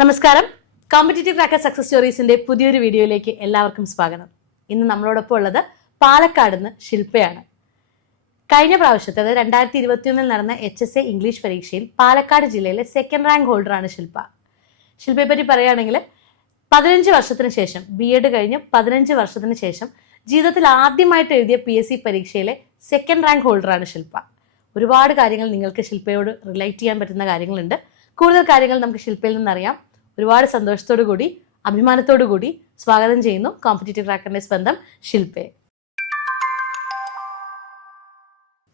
നമസ്കാരം. Competitive cracker success സ്റ്റോറീസിന്റെ പുതിയൊരു വീഡിയോയിലേക്ക് എല്ലാവർക്കും സ്വാഗതം. ഇന്ന് നമ്മളോടൊപ്പം ഉള്ളത് പാലക്കാട് നിന്ന് ശില്പയാണ്. കഴിഞ്ഞ പ്രാവശ്യത്തെ അതായത് 2021 നടന്ന HSA ഇംഗ്ലീഷ് പരീക്ഷയിൽ പാലക്കാട് ജില്ലയിലെ സെക്കൻഡ് റാങ്ക് ഹോൾഡറാണ് ശില്പ. ശില്പയെ പറ്റി പറയുകയാണെങ്കിൽ 15 വർഷത്തിന് ശേഷം BEd കഴിഞ്ഞ് 15 വർഷത്തിന് ശേഷം ജീവിതത്തിൽ ആദ്യമായിട്ട് എഴുതിയ PSC പരീക്ഷയിലെ സെക്കൻഡ് റാങ്ക് ഹോൾഡറാണ് ശില്പ. ഒരുപാട് കാര്യങ്ങൾ നിങ്ങൾക്ക് ശില്പയോട് റിലേറ്റ് ചെയ്യാൻ പറ്റുന്ന കാര്യങ്ങളുണ്ട്. കൂടുതൽ കാര്യങ്ങൾ നമുക്ക് ശില്പയിൽ നിന്നറിയാം. ഒരുപാട് സന്തോഷത്തോടു കൂടി അഭിമാനത്തോടു കൂടി സ്വാഗതം ചെയ്യുന്നു കോമ്പറ്റേറ്റീവ് ക്രാക്കറിന്റെ സ്വന്തം ശില്പയെ.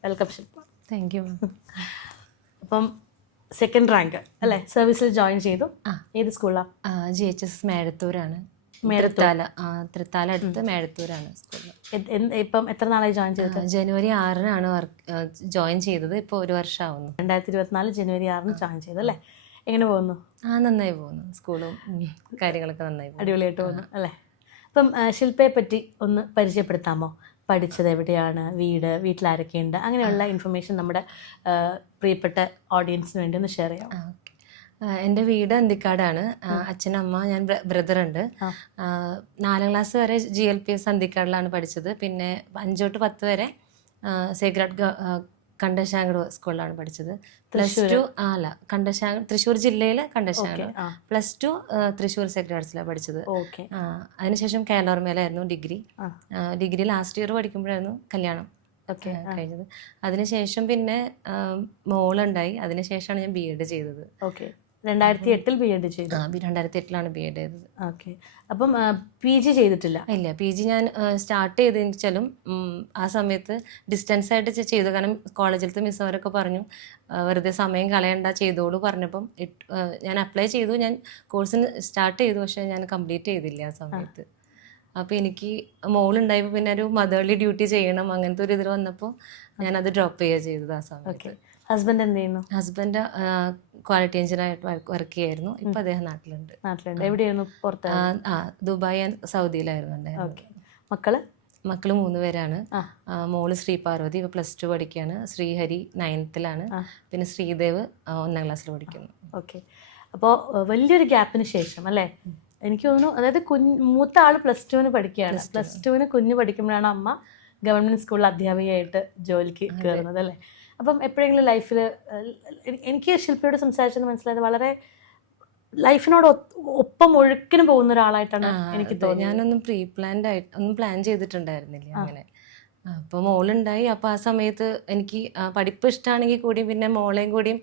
വെൽക്കം ശില്പ. Thank you. അപ്പം സെക്കൻഡ് റാങ്ക് അല്ലേ, സർവീസിൽ ജോയിൻ ചെയ്തു. ഏത് സ്കൂളാണ്? GHS മേഴത്തൂരാണ്. തൃത്താല അടുത്ത് മേഴത്തൂരാണ് സ്കൂളിൽ. ഇപ്പം എത്ര നാളായി ജോയിൻ ചെയ്തത്? ജനുവരി 6-നാണ് ജോയിൻ ചെയ്തത്. ഇപ്പോൾ 1 വർഷമാവുന്നു. 2024 ജനുവരി 6 ജോയിൻ ചെയ്തു അല്ലേ? എങ്ങനെ പോകുന്നു? നന്നായി പോകുന്നു. സ്കൂളും കാര്യങ്ങളൊക്കെ നന്നായി പോകുന്നു. അടിപൊളിയായിട്ട് പോകുന്നു അല്ലേ? അപ്പം ശില്പയെ പറ്റി ഒന്ന് പരിചയപ്പെടുത്താമോ? പഠിച്ചത് എവിടെയാണ്, വീട്ടിലാരൊക്കെയുണ്ട്, അങ്ങനെയുള്ള ഇൻഫർമേഷൻ നമ്മുടെ പ്രിയപ്പെട്ട ഓഡിയൻസിന് വേണ്ടി ഒന്ന് ഷെയർ ചെയ്യാം. എൻ്റെ വീട് അന്തിക്കാടാണ്. അച്ഛനമ്മ, ഞാൻ ബ്രദറുണ്ട്. 4ാം ക്ലാസ് വരെ GLPS അന്തിക്കാടിലാണ് പഠിച്ചത്. പിന്നെ 5 തൊട്ട് 10 വരെ സേക്രഡ് കണ്ടശാങ്കട് സ്കൂളിലാണ് പഠിച്ചത്. +2 തൃശ്ശൂർ ജില്ലയിലെ കണ്ടശാങ്കട്. +2 തൃശ്ശൂർ സേക്രഡ് ആർട്സിലാണ് പഠിച്ചത്. അതിനുശേഷം കേരളോർമയിലായിരുന്നു ഡിഗ്രി ലാസ്റ്റ് ഇയർ പഠിക്കുമ്പോഴായിരുന്നു കല്യാണം കഴിഞ്ഞത്. അതിനുശേഷം പിന്നെ മോളുണ്ടായി. അതിനുശേഷമാണ് ഞാൻ BEd ചെയ്തത്. 2008 BEd ചെയ്തു. 2008 BEd ചെയ്തത്. ഓക്കെ. അപ്പം PG ചെയ്തിട്ടില്ല? ഇല്ല, PG ഞാൻ സ്റ്റാർട്ട് ചെയ്തെന്ന് വെച്ചാലും ആ സമയത്ത് ഡിസ്റ്റൻസ് ആയിട്ട് ചെയ്തു. കാരണം കോളേജിലത്തെ മിസ്സവരൊക്കെ പറഞ്ഞു വെറുതെ സമയം കളയണ്ട, ചെയ്തോളൂ പറഞ്ഞപ്പം ഞാൻ അപ്ലൈ ചെയ്തു. ഞാൻ കോഴ്സിന് സ്റ്റാർട്ട് ചെയ്തു, പക്ഷേ ഞാൻ കംപ്ലീറ്റ് ചെയ്തില്ല ആ സമയത്ത്. അപ്പോൾ എനിക്ക് മോളുണ്ടായപ്പോൾ പിന്നെ ഒരു മദർലി ഡ്യൂട്ടി ചെയ്യണം, അങ്ങനത്തെ ഒരു ഇതിൽ വന്നപ്പോൾ ഞാനത് ഡ്രോപ്പ് ചെയ്യുക ചെയ്തത് ആ സമയത്ത്. ഹസ്ബൻഡ് എന്ത് ചെയ്യുന്നു? ഹസ്ബൻഡ് ക്വാളിറ്റി എഞ്ചിനീയറായിട്ട് വർക്ക് ചെയ്യായിരുന്നു. ഇപ്പം അദ്ദേഹം നാട്ടിലുണ്ട്. എവിടെയായിരുന്നു? പുറത്ത്? ദുബായ് സൗദിയിലായിരുന്നു അദ്ദേഹം. മക്കള് 3 പേരാണ്. മോള് ശ്രീപാർവതി ഇപ്പോൾ +2 പഠിക്കുകയാണ്. ശ്രീഹരി 9th-ലാണ്. പിന്നെ ശ്രീദേവ് 1ാം ക്ലാസ്സിൽ പഠിക്കുന്നു. ഓക്കെ. അപ്പോൾ വലിയൊരു ഗ്യാപ്പിന് ശേഷം അല്ലേ? എനിക്ക് തോന്നുന്നു, അതായത് മൂത്ത ആള് +2-ന് പഠിക്കുകയാണ്. +2-ന് കുഞ്ഞ് പഠിക്കുമ്പോഴാണ് അമ്മ ഗവൺമെന്റ് സ്കൂളിൽ അധ്യാപികയായിട്ട് ജോലിക്ക് കയറുന്നത് അല്ലേ? അപ്പം എപ്പോഴെങ്കിലും ലൈഫിൽ എനിക്ക് ശില്പയോട് സംസാരിച്ചത് മനസ്സിലായത് വളരെ ലൈഫിനോട് ഒപ്പം ഒഴുക്കിന് പോകുന്ന ഒരാളായിട്ടാണ് എനിക്ക് തോന്നുന്നത്. ഞാനൊന്നും ഒന്നും പ്ലാൻ ചെയ്തിട്ടുണ്ടായിരുന്നില്ല അങ്ങനെ. അപ്പോൾ മോളുണ്ടായി. അപ്പോൾ ആ സമയത്ത് എനിക്ക് പഠിപ്പ് ഇഷ്ടമാണെങ്കിൽ കൂടിയും പിന്നെ മോളെയും കൂടിയും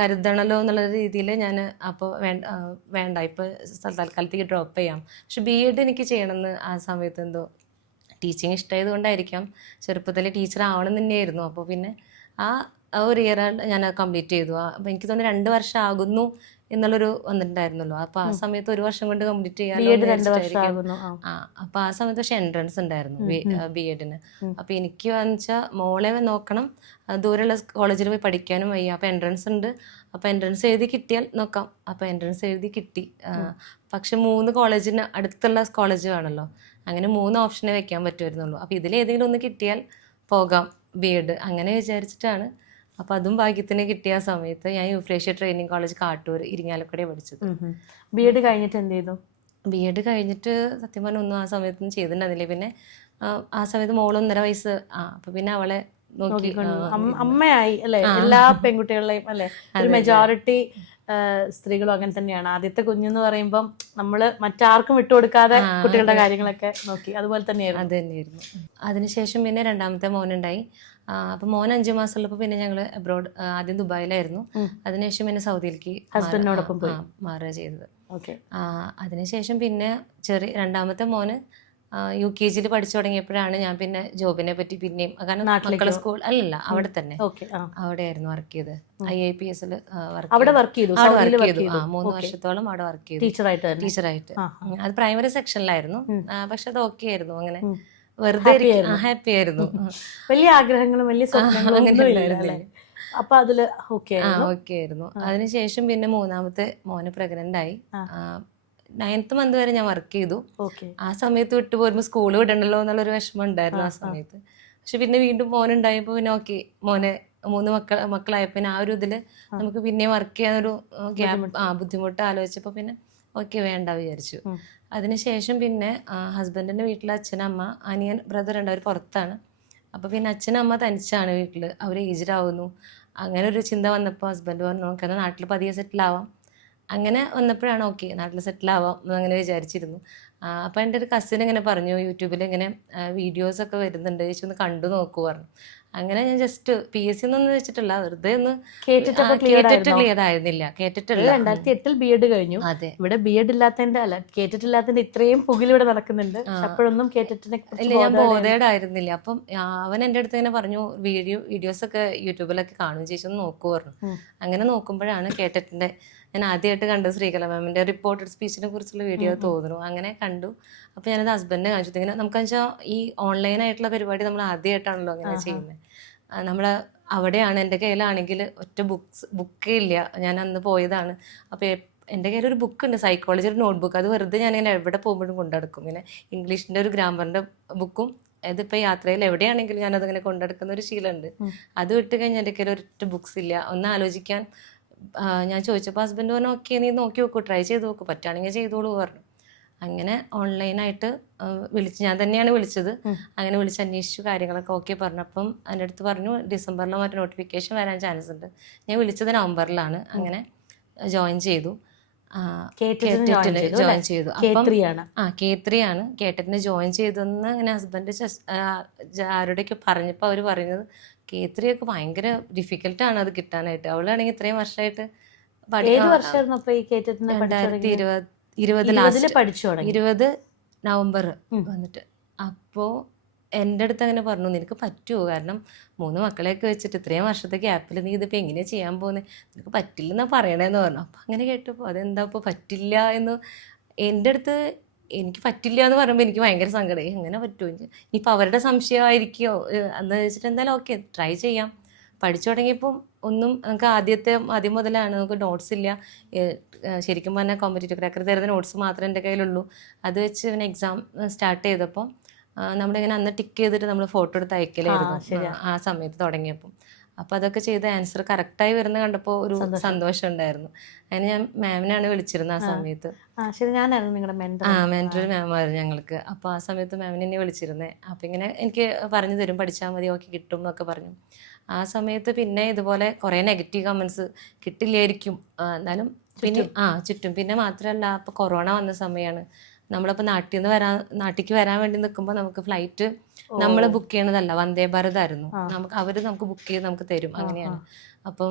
കരുതണമല്ലോ എന്നുള്ള രീതിയിൽ ഞാൻ അപ്പോൾ വേണ്ട ഇപ്പോൾ തൽക്കാലത്തേക്ക് ഡ്രോപ്പ് ചെയ്യാം. പക്ഷെ BEd എനിക്ക് ചെയ്യണമെന്ന് ആ സമയത്ത് എന്തോ ടീച്ചിങ് ഇഷ്ടമായത് കൊണ്ടായിരിക്കാം. ചെറുപ്പത്തിൽ ടീച്ചർ ആവണം തന്നെയായിരുന്നു. അപ്പോൾ പിന്നെ ആ ഒരു ഇയർ ഞാൻ കംപ്ലീറ്റ് ചെയ്തു. അപ്പോൾ എനിക്ക് തോന്നുന്നു 2 വർഷം ആകുന്നു എന്നുള്ളൊരു വന്നിട്ടുണ്ടായിരുന്നല്ലോ. അപ്പോൾ ആ സമയത്ത് 1 വർഷം കൊണ്ട് കംപ്ലീറ്റ് ചെയ്യാൻ. അപ്പോൾ ആ സമയത്ത് പക്ഷെ എൻട്രൻസ് ഉണ്ടായിരുന്നു BEdന്. അപ്പോൾ എനിക്ക് വെച്ചാൽ മോളെ നോക്കണം, ദൂരെയുള്ള കോളേജിൽ പോയി പഠിക്കാനും വയ്യ. അപ്പോൾ എൻട്രൻസ് ഉണ്ട്. അപ്പോൾ എൻട്രൻസ് എഴുതി കിട്ടിയാൽ നോക്കാം. അപ്പോൾ എൻട്രൻസ് എഴുതി കിട്ടി. പക്ഷെ 3 കോളേജിന് അടുത്തുള്ള കോളേജ് വേണമല്ലോ. അങ്ങനെ 3 ഓപ്ഷനെ വെക്കാൻ പറ്റുമായിരുന്നുള്ളൂ. അപ്പോൾ ഇതിലേതെങ്കിലും ഒന്ന് കിട്ടിയാൽ പോകാം BEd അങ്ങനെ വിചാരിച്ചിട്ടാണ്. അപ്പോൾ അതും ഭാഗ്യത്തിന് കിട്ടിയ സമയത്ത് ഞാൻ യൂഫ്രേഷ്യ ട്രെയിനിങ് കോളേജ് കാട്ടൂർ ഇരിങ്ങാലക്കുടയാണ് പഠിച്ചത്. BEd കഴിഞ്ഞിട്ട് എന്ത് ചെയ്തു? BEd കഴിഞ്ഞിട്ട് സത്യം പറഞ്ഞാൽ ഒന്നും ആ സമയത്തൊന്നും ചെയ്തിട്ടുണ്ടായിരുന്നില്ല. പിന്നെ ആ സമയത്ത് മോള് 1.5 വയസ്സ്. അപ്പോൾ പിന്നെ അവളെ നോക്കി അമ്മയായി അല്ലേ? എല്ലാ പെൺകുട്ടികളെയും അല്ലേ, ഒരു മെജോറിറ്റി സ്ത്രീകളും അങ്ങനെ തന്നെയാണ്. ആദ്യത്തെ കുഞ്ഞെന്ന് പറയുമ്പം നമ്മൾ മറ്റാർക്കും വിട്ടുകൊടുക്കാതെ കുട്ടികളുടെ കാര്യങ്ങളൊക്കെ നോക്കി. അതുപോലെ തന്നെയായിരുന്നു. അത് തന്നെയായിരുന്നു. അതിനുശേഷം പിന്നെ 2ാമത്തെ മോനുണ്ടായി. അപ്പോൾ മോൻ 5 മാസമുള്ളപ്പോൾ പിന്നെ ഞങ്ങൾ അബ്രോഡ്, ആദ്യം ദുബായിലായിരുന്നു. അതിനുശേഷം പിന്നെ സൗദിയിലേക്ക് ഹസ്ബൻഡിനോടൊപ്പം മാറുക ചെയ്തത്. ഓക്കെ. അതിനുശേഷം പിന്നെ 2ാമത്തെ മോന് UKG പഠിച്ചു തുടങ്ങിയപ്പോഴാണ് ഞാൻ പിന്നെ ജോബിനെ പറ്റി പിന്നെയും, കാരണം മക്കളെ സ്കൂൾ അല്ലല്ല അവിടെ തന്നെ അവിടെയായിരുന്നു വർക്ക് ചെയ്ത്. IIPS-ൽ വർക്ക് ചെയ്തു. 3 വർഷത്തോളം അവിടെ വർക്ക് ചെയ്തു ടീച്ചറായിട്ട്. അത് പ്രൈമറി സെക്ഷനിലായിരുന്നു. പക്ഷെ അത് ഓക്കെ ആയിരുന്നു. അങ്ങനെ വെറുതെ ഹാപ്പി ആയിരുന്നു. വലിയ ആഗ്രഹങ്ങളും വലിയ സ്വപ്നങ്ങളും അപ്പൊ അതില് ഓക്കെ ആയിരുന്നു. അതിനുശേഷം പിന്നെ 3ാമത്തെ മോന് പ്രഗ്നന്റ് ആയി. 9th month വരെ ഞാൻ വർക്ക് ചെയ്തു. ആ സമയത്ത് വിട്ടു പോരുമ്പോൾ സ്കൂൾ വിടണ്ടല്ലോ എന്നുള്ളൊരു വിഷമം ഉണ്ടായിരുന്നു ആ സമയത്ത്. പക്ഷെ പിന്നെ വീണ്ടും മോനുണ്ടായപ്പോൾ പിന്നെ ഓക്കെ മോനെ മൂന്ന് മക്കളായപ്പോൾ പിന്നെ ആ ഒരു ഇതിൽ നമുക്ക് പിന്നെ വർക്ക് ചെയ്യാനൊരു ബുദ്ധിമുട്ട് ആലോചിച്ചപ്പോൾ പിന്നെ ഓക്കെ വേണ്ട വിചാരിച്ചു. അതിനുശേഷം പിന്നെ ഹസ്ബൻഡിൻ്റെ വീട്ടിലെ അച്ഛനമ്മ അനിയൻ ബ്രദർ ഉണ്ട്, അവർ പുറത്താണ്. അപ്പോൾ പിന്നെ അച്ഛനമ്മ തനിച്ചാണ് വീട്ടിൽ, അവർ ഏജ്ഡ് ആവുന്നു. അങ്ങനെ ഒരു ചിന്ത വന്നപ്പോൾ ഹസ്ബൻഡ് പറഞ്ഞു നമുക്ക് നാട്ടിൽ പതിയെ സെറ്റിൽ ആവാം. അങ്ങനെ വന്നപ്പോഴാണ് ഓക്കെ നാട്ടിൽ സെറ്റിൽ ആവാം എന്നങ്ങനെ വിചാരിച്ചിരുന്നു. അപ്പോൾ എൻ്റെ ഒരു കസിൻ ഇങ്ങനെ പറഞ്ഞു യൂട്യൂബിൽ ഇങ്ങനെ വീഡിയോസൊക്കെ വരുന്നുണ്ട്, ചേച്ചി ഒന്ന് കണ്ടു നോക്കൂ പറഞ്ഞു. അങ്ങനെ ഞാൻ ജസ്റ്റ് PSC ഒന്നും വെച്ചിട്ടില്ല, വെറുതെ ഒന്ന് കേട്ടിട്ട് ക്ലിയർ ആയിരുന്നില്ല. കേട്ടിട്ടില്ല. 2008 B.Ed കഴിഞ്ഞു. അതെ, ഇവിടെ B.Ed ഇല്ലാത്തതിന്റെ അല്ല കേട്ടിട്ടില്ലാത്തതിന്റെ ഇത്രയും പുകിലിവിടെ നടക്കുന്നുണ്ട്. അപ്പോഴൊന്നും കേട്ടിട്ടിനെ ഇല്ല, ഞാൻ ബോധേഡായിരുന്നില്ല. അപ്പം അവൻ എൻ്റെ അടുത്ത് ഇങ്ങനെ പറഞ്ഞു വീഡിയോസൊക്കെ യൂട്യൂബിലൊക്കെ കാണും, ചേച്ചി ഒന്ന് നോക്കൂ പറഞ്ഞു. അങ്ങനെ നോക്കുമ്പോഴാണ് കേട്ടിട്ടിൻ്റെ ഞാൻ ആദ്യമായിട്ട് കണ്ടത് ശ്രീകല മാമിൻ്റെ റിപ്പോർട്ടഡ് സ്പീച്ചിനെ കുറിച്ചുള്ള വീഡിയോ തോന്നുന്നു. അങ്ങനെ കണ്ടു. അപ്പോൾ ഞാനത് ഹസ്ബൻഡിനെ കാണിച്ചു. ഇങ്ങനെ നമുക്കെന്ന് വെച്ചാൽ ഈ ഓൺലൈനായിട്ടുള്ള പരിപാടി നമ്മൾ ആദ്യമായിട്ടാണല്ലോ അങ്ങനെ ചെയ്യുന്നത്. നമ്മൾ അവിടെയാണ്, എൻ്റെ കയ്യിലാണെങ്കിൽ ഒറ്റ ബുക്കേ ഇല്ല. ഞാൻ അന്ന് പോയതാണ്. അപ്പോൾ എൻ്റെ കയ്യിൽ ഒരു ബുക്കുണ്ട്, സൈക്കോളജി ഒരു നോട്ട്ബുക്ക്. അത് വെറുതെ ഞാനിങ്ങനെ എവിടെ പോകുമ്പോഴും കൊണ്ടെടുക്കും. ഇങ്ങനെ ഇംഗ്ലീഷിൻ്റെ ഒരു ഗ്രാമറിൻ്റെ ബുക്കും. ഇതിപ്പോൾ യാത്രയിൽ എവിടെയാണെങ്കിലും ഞാനതിങ്ങനെ കൊണ്ടെടുക്കുന്ന ഒരു ശീലമുണ്ട്. അത് വിട്ട് കഴിഞ്ഞാൽ എൻ്റെ കയ്യിൽ ഒരൊറ്റ ബുക്സ് ഇല്ല. ഒന്ന് ആലോചിക്കാൻ ഞാൻ ചോദിച്ചപ്പോൾ ഹസ്ബൻഡ് പറഞ്ഞു ഓക്കെ നീ നോക്കി നോക്കൂ, ട്രൈ ചെയ്ത് നോക്കൂ, പറ്റുകയാണെങ്കിൽ ചെയ്തോളൂ പറഞ്ഞു. അങ്ങനെ ഓൺലൈനായിട്ട് ഞാൻ തന്നെയാണ് വിളിച്ചത്. അങ്ങനെ വിളിച്ച് അന്വേഷിച്ചു, കാര്യങ്ങളൊക്കെ ഓക്കെ പറഞ്ഞപ്പം എൻ്റെ അടുത്ത് പറഞ്ഞു ഡിസംബറിലോ മറ്റു നോട്ടിഫിക്കേഷൻ വരാൻ ചാൻസ് ഉണ്ട്. ഞാൻ വിളിച്ചത് നവംബറിലാണ്. അങ്ങനെ ജോയിൻ ചെയ്തു. ജോയിൻ ചെയ്തു. K3 ആണ്. K3 ജോയിൻ ചെയ്തെന്ന് ഇങ്ങനെ ഹസ്ബൻഡ് ആരുടെയൊക്കെ പറഞ്ഞപ്പോൾ അവർ പറയുന്നത് K3 ഒക്കെ ഭയങ്കര ഡിഫിക്കൽട്ടാണ് അത് കിട്ടാനായിട്ട്. അവളാണെങ്കിൽ ഇത്രയും വർഷമായിട്ട് 2020 നവംബർ വന്നിട്ട്. അപ്പോൾ എൻ്റെ അടുത്ത് അങ്ങനെ പറഞ്ഞു നിനക്ക് പറ്റുമോ, കാരണം 3 മക്കളെയൊക്കെ വെച്ചിട്ട് ഇത്രയും വർഷത്തെ ഗ്യാപ്പിൽ നീ ഇതിപ്പോൾ എങ്ങനെയാണ് ചെയ്യാൻ പോകുന്നത്, നിനക്ക് പറ്റില്ലെന്നാ പറയണേന്ന് പറഞ്ഞു. അപ്പോൾ അങ്ങനെ കേട്ടപ്പോൾ അതെന്താ ഇപ്പോൾ പറ്റില്ല എന്ന് എൻ്റെ അടുത്ത് എനിക്ക് പറ്റില്ല എന്ന് പറയുമ്പോൾ എനിക്ക് ഭയങ്കര സങ്കടമായി. എങ്ങനെ പറ്റുമോ, ഇനിയിപ്പോൾ അവരുടെ സംശയമായിരിക്കുമോ എന്ന് വെച്ചിട്ട് എന്തായാലും ഓക്കെ ട്രൈ ചെയ്യാം. പഠിച്ചു തുടങ്ങിയപ്പം ഒന്നും നമുക്ക് ആദ്യം മുതലാണ്, നമുക്ക് നോട്ട്സ് ഇല്ല. ശരിക്കും പറഞ്ഞാൽ കോമ്പറ്റേറ്റീവ് ക്രാക്കർ തരുന്ന നോട്ട്സ് മാത്രമേ എൻ്റെ കയ്യിലുള്ളൂ. അത് വെച്ച് പിന്നെ എക്സാം സ്റ്റാർട്ട് ചെയ്തപ്പോൾ നമ്മളിങ്ങനെ അന്ന് ടിക്ക് ചെയ്തിട്ട് നമ്മൾ ഫോട്ടോ എടുത്ത് അയക്കലായിരുന്നു ആ സമയത്ത് തുടങ്ങിയപ്പം. അപ്പോൾ അതൊക്കെ ചെയ്ത് ആൻസർ കറക്റ്റായി വരുന്ന കണ്ടപ്പോൾ ഒരു സന്തോഷം ഉണ്ടായിരുന്നു. അതിന് ഞാൻ മാമിനാണ് വിളിച്ചിരുന്നത് ആ സമയത്ത്. മെൻറ്റർ മാമായിരുന്നു ഞങ്ങൾക്ക്. അപ്പോൾ ആ സമയത്ത് മാമിനെ എന്നെ വിളിച്ചിരുന്നത്. അപ്പോൾ ഇങ്ങനെ എനിക്ക് പറഞ്ഞു തരും, പഠിച്ചാൽ മതി, ഓക്കെ കിട്ടും എന്നൊക്കെ പറഞ്ഞു. ആ സമയത്ത് പിന്നെ ഇതുപോലെ കുറേ നെഗറ്റീവ് കമൻസ് കിട്ടില്ലായിരിക്കും എന്നാലും പിന്നെ ചുറ്റും. പിന്നെ മാത്രമല്ല അപ്പോൾ കൊറോണ വന്ന സമയമാണ്. നമ്മളിപ്പോൾ നാട്ടിലേക്ക് വരാൻ വേണ്ടി നിൽക്കുമ്പോൾ നമുക്ക് ഫ്ലൈറ്റ് നമ്മൾ ബുക്ക് ചെയ്യണതല്ല, വന്ദേ ഭാരത് ആയിരുന്നു. നമുക്ക് ബുക്ക് ചെയ്ത് നമുക്ക് തരും, അങ്ങനെയാണ്. അപ്പം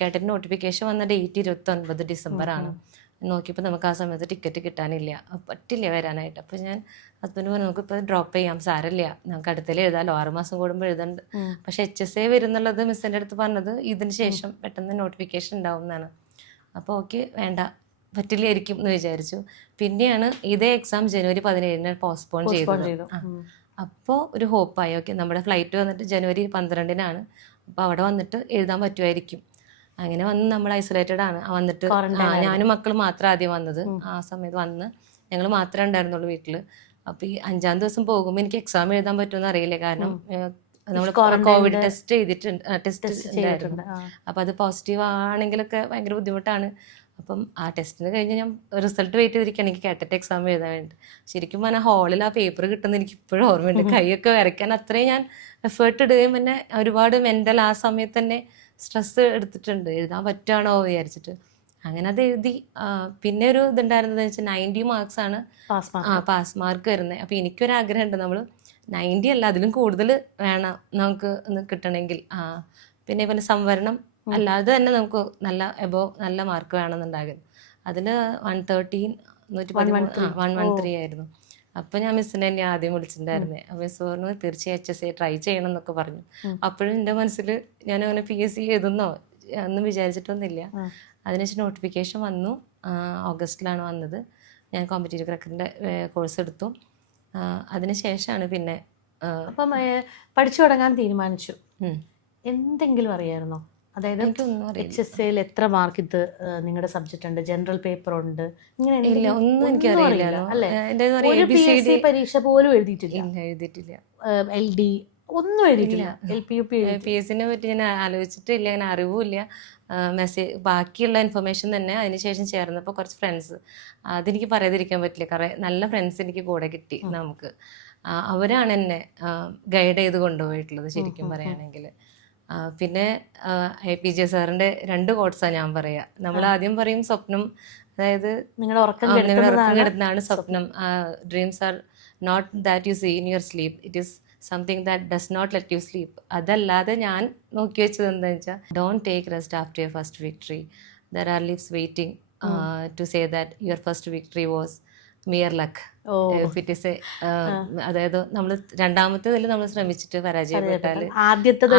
കേട്ടിട്ട് നോട്ടിഫിക്കേഷൻ വന്ന ഡേറ്റ് 29 ഡിസംബറാണ്. നോക്കിയപ്പോൾ നമുക്ക് ആ സമയത്ത് ടിക്കറ്റ് കിട്ടാനില്ല, പറ്റില്ല വരാനായിട്ട്. അപ്പോൾ ഞാൻ ഹസ്ബൻഡ് പറഞ്ഞു നമുക്കിപ്പോൾ ഡ്രോപ്പ് ചെയ്യാം, സാരമില്ല, നമുക്ക് അടുത്തേൽ എഴുതാമല്ലോ, 6 മാസം കൂടുമ്പോൾ എഴുതണ്ട്. പക്ഷെ HSA വരുന്നുള്ളത് മിസ്സിൻ്റെ അടുത്ത് പറഞ്ഞത് ഇതിന് ശേഷം പെട്ടെന്ന് നോട്ടിഫിക്കേഷൻ ഉണ്ടാവും എന്നാണ്. അപ്പോൾ ഓക്കെ വേണ്ട, പറ്റില്ലായിരിക്കും എന്ന് വിചാരിച്ചു. പിന്നെയാണ് ഇതേ എക്സാം ജനുവരി 17 പോസ്റ്റ്പോൺ ചെയ്തു. അപ്പോൾ ഒരു ഹോപ്പായി, ഓക്കെ നമ്മുടെ ഫ്ലൈറ്റ് വന്നിട്ട് ജനുവരി 12 അപ്പോൾ അവിടെ വന്നിട്ട് എഴുതാൻ പറ്റുമായിരിക്കും. അങ്ങനെ വന്ന് നമ്മൾ ഐസൊലേറ്റഡ് ആണ് വന്നിട്ട്. ഞാനും മക്കളും മാത്രം ആദ്യം വന്നത്. ആ സമയത്ത് വന്ന് ഞങ്ങൾ മാത്രമേ ഉണ്ടായിരുന്നുള്ളൂ വീട്ടിൽ. അപ്പോൾ ഈ 5-ാം ദിവസം പോകുമ്പോൾ എനിക്ക് എക്സാം എഴുതാൻ പറ്റുമെന്ന് അറിയില്ല, കാരണം നമ്മൾ കോവിഡ് ടെസ്റ്റ് ഉണ്ടായിരുന്നു. അപ്പോൾ അത് പോസിറ്റീവ് ആണെങ്കിലൊക്കെ ഭയങ്കര ബുദ്ധിമുട്ടാണ്. അപ്പം ആ ടെസ്റ്റിന് കഴിഞ്ഞ് ഞാൻ റിസൾട്ട് വെയിറ്റ് ചെയ്തിരിക്കുകയാണ് എനിക്ക് കേട്ടിട്ട് എക്സാം എഴുതാൻ വേണ്ടി. ശരിക്കും പറഞ്ഞാൽ ഹാളിൽ ആ പേപ്പർ കിട്ടുന്നത് എനിക്ക് ഇപ്പോഴും ഓർമ്മയുണ്ട്. കൈയൊക്കെ വരയ്ക്കാൻ അത്രയും ഞാൻ എഫേർട്ട് ഇടുകയും പിന്നെ ഒരുപാട് മെൻ്റൽ ആ സമയത്ത് തന്നെ സ്ട്രെസ് എടുത്തിട്ടുണ്ട്, എഴുതാൻ പറ്റുകയാണോ വിചാരിച്ചിട്ട്. അങ്ങനെ അത് എഴുതി. പിന്നെ ഒരു ഇതുണ്ടായിരുന്നത് വെച്ചാൽ 90 മാർക്സാണ് പാസ് മാർക്ക് വരുന്നത്. അപ്പോൾ എനിക്കൊരാഗ്രഹം ഉണ്ട്, നമ്മൾ 90 അല്ല അതിലും കൂടുതൽ വേണം നമുക്ക് കിട്ടണമെങ്കിൽ. പിന്നെ പിന്നെ സംവരണം അല്ലാതെ തന്നെ നമുക്ക് നല്ല മാർക്ക് വേണമെന്നുണ്ടാകും. അതിൽ 113 ആയിരുന്നു. അപ്പോൾ ഞാൻ മിസ്സിനെ തന്നെ ആദ്യം വിളിച്ചിട്ടുണ്ടായിരുന്നേ. അപ്പോൾ മിസ് പറഞ്ഞു തീർച്ചയായും HSA ട്രൈ ചെയ്യണം എന്നൊക്കെ പറഞ്ഞു. അപ്പോഴും എൻ്റെ മനസ്സിൽ ഞാനങ്ങനെ PSC എഴുതുന്നോ ഒന്നും വിചാരിച്ചിട്ടൊന്നുമില്ല. അതിനുശേഷം നോട്ടിഫിക്കേഷൻ വന്നു, ഓഗസ്റ്റിലാണ് വന്നത്. ഞാൻ കോമ്പറ്റേറ്റീവ് ക്രാക്കറിൻ്റെ കോഴ്സ് എടുത്തു. അതിനുശേഷമാണ് പിന്നെ അപ്പം പഠിച്ചു തുടങ്ങാൻ തീരുമാനിച്ചു. എന്തെങ്കിലും അറിയായിരുന്നോ? അതായത് HSAയിൽ എത്ര മാർക്ക് ഇത് നിങ്ങളുടെ സബ്ജക്റ്റ് ഉണ്ട്, ജനറൽ പേപ്പർ ഉണ്ട്, ഇങ്ങനെ ഒന്നും എനിക്കറിയില്ല. പരീക്ഷ പോലും എഴുതിയിട്ടില്ല. LD ഒന്നും എഴുതിയിട്ടില്ല? LP PSCനെ പറ്റി ഞാൻ ആലോചിച്ചിട്ടില്ല, അങ്ങനെ അറിവുമില്ല. മെസ്സേജ് ബാക്കിയുള്ള ഇൻഫർമേഷൻ തന്നെ അതിനുശേഷം ചേർന്നപ്പോൾ കുറച്ച് ഫ്രണ്ട്സ്, അതെനിക്ക് പറയാതിരിക്കാൻ പറ്റില്ല, കാരണം നല്ല ഫ്രണ്ട്സ് എനിക്ക് കൂടെ കിട്ടി നമുക്ക്. അവരാണ് എന്നെ ഗൈഡ് ചെയ്ത് കൊണ്ടുപോയിട്ടുള്ളത് ശരിക്കും പറയുകയാണെങ്കിൽ. പിന്നെ APJ സാറിൻ്റെ 2 കോട്സാണ് ഞാൻ പറയുക. നമ്മൾ ആദ്യം പറയും സ്വപ്നം, അതായത് നിങ്ങളുടെ ഉറക്കം കെടുത്തുന്നതാണ് സ്വപ്നം. Dreams are not that you see in your sleep, it is something that does not let you sleep. അതല്ലാതെ ഞാൻ നോക്കി വെച്ചത് എന്താണെന്ന് വെച്ചാൽ, don't take rest after your first victory, there are lives waiting to say that your first victory was mere luck. അതായത് നമ്മൾ രണ്ടാമത്തേതിൽ നമ്മൾ ശ്രമിച്ചിട്ട് പരാജയപ്പെട്ടാൽ ആദ്യത്തത്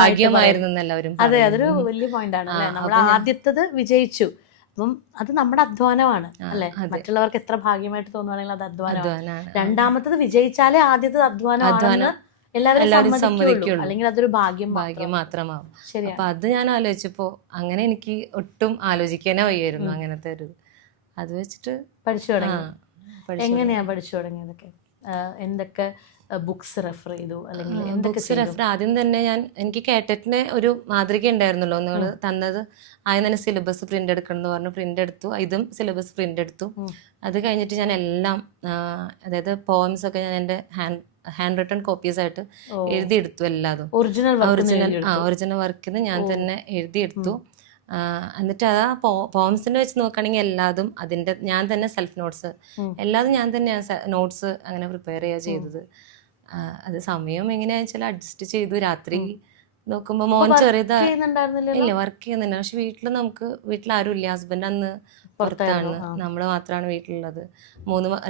ഭാഗ്യമായിരുന്നു എല്ലാവരും. അതെ, അതൊരു വലിയ പോയിന്റ് ആണ് അല്ലേ. നമ്മൾ ആദ്യത്തത് വിജയിച്ചു, അപ്പം അത് നമ്മുടെ അധ്വാനമാണ് അല്ലെ. മറ്റുള്ളവർക്ക് എത്ര ഭാഗ്യമായിട്ട് തോന്നുവാണെങ്കിൽ അത് അധ്വാനമാണ്. രണ്ടാമത്തത് വിജയിച്ചാലേ ആദ്യത്തത് അധ്വാനമാണ് എല്ലാവരും സമ്മതിക്കുള്ളൂ, അല്ലെങ്കിൽ അതൊരു ഭാഗ്യം മാത്രമാവും. അപ്പൊ അത് ഞാൻ ആലോചിച്ചപ്പോ അങ്ങനെ എനിക്ക് ഒട്ടും ആലോചിക്കാനേ വയ്യായിരുന്നു അങ്ങനത്തെ ഒരു. അത് വെച്ചിട്ട് പഠിച്ചു തുടങ്ങി. എങ്ങനെയാ പഠിച്ചു തുടങ്ങിയതൊക്കെ? എന്തൊക്കെ ബുക്സ് റെഫർ ചെയ്തു, അല്ലെങ്കിൽ ബുക്സ് റെഫർ? ആദ്യം തന്നെ എനിക്ക് കേട്ടറ്റിന് ഒരു മാതൃക ഉണ്ടായിരുന്നല്ലോ നിങ്ങൾ തന്നത്. ആദ്യം തന്നെ സിലബസ് പ്രിന്റ് എടുക്കണം എന്ന് പറഞ്ഞു, പ്രിന്റ് എടുത്തു. ഇതും സിലബസ് പ്രിന്റ് എടുത്തു. അത് കഴിഞ്ഞിട്ട് ഞാൻ എല്ലാം, അതായത് പോയംസ് ഒക്കെ ഞാൻ എൻ്റെ ഹാൻഡ് റിട്ടൺ കോപ്പീസ് ആയിട്ട് എഴുതിയെടുത്തു. എല്ലാതും ഒറിജിനൽ വർക്കിന് ഞാൻ തന്നെ എഴുതിയെടുത്തു. എന്നിട്ട് ആ പോംസിന്റെ വെച്ച് നോക്കുകയാണെങ്കിൽ എല്ലാതും ഞാൻ തന്നെ സെൽഫ് നോട്ട്സ് എല്ലാതും ഞാൻ തന്നെയാണ് നോട്ട്സ് അങ്ങനെ പ്രിപ്പയർ ചെയ്യുക ചെയ്തത്. അത് സമയം എങ്ങനെയാണെന്ന് വെച്ചാൽ അഡ്ജസ്റ്റ് ചെയ്തു. രാത്രി നോക്കുമ്പോൾ മോൻ ചെറിയതാ, ഇല്ല വർക്ക് ചെയ്യുന്നുണ്ട്, പക്ഷെ വീട്ടിൽ ആരും ഇല്ല. ഹസ്ബൻഡ് അന്ന് പുറത്താണ്, നമ്മൾ മാത്രമാണ് വീട്ടിലുള്ളത്.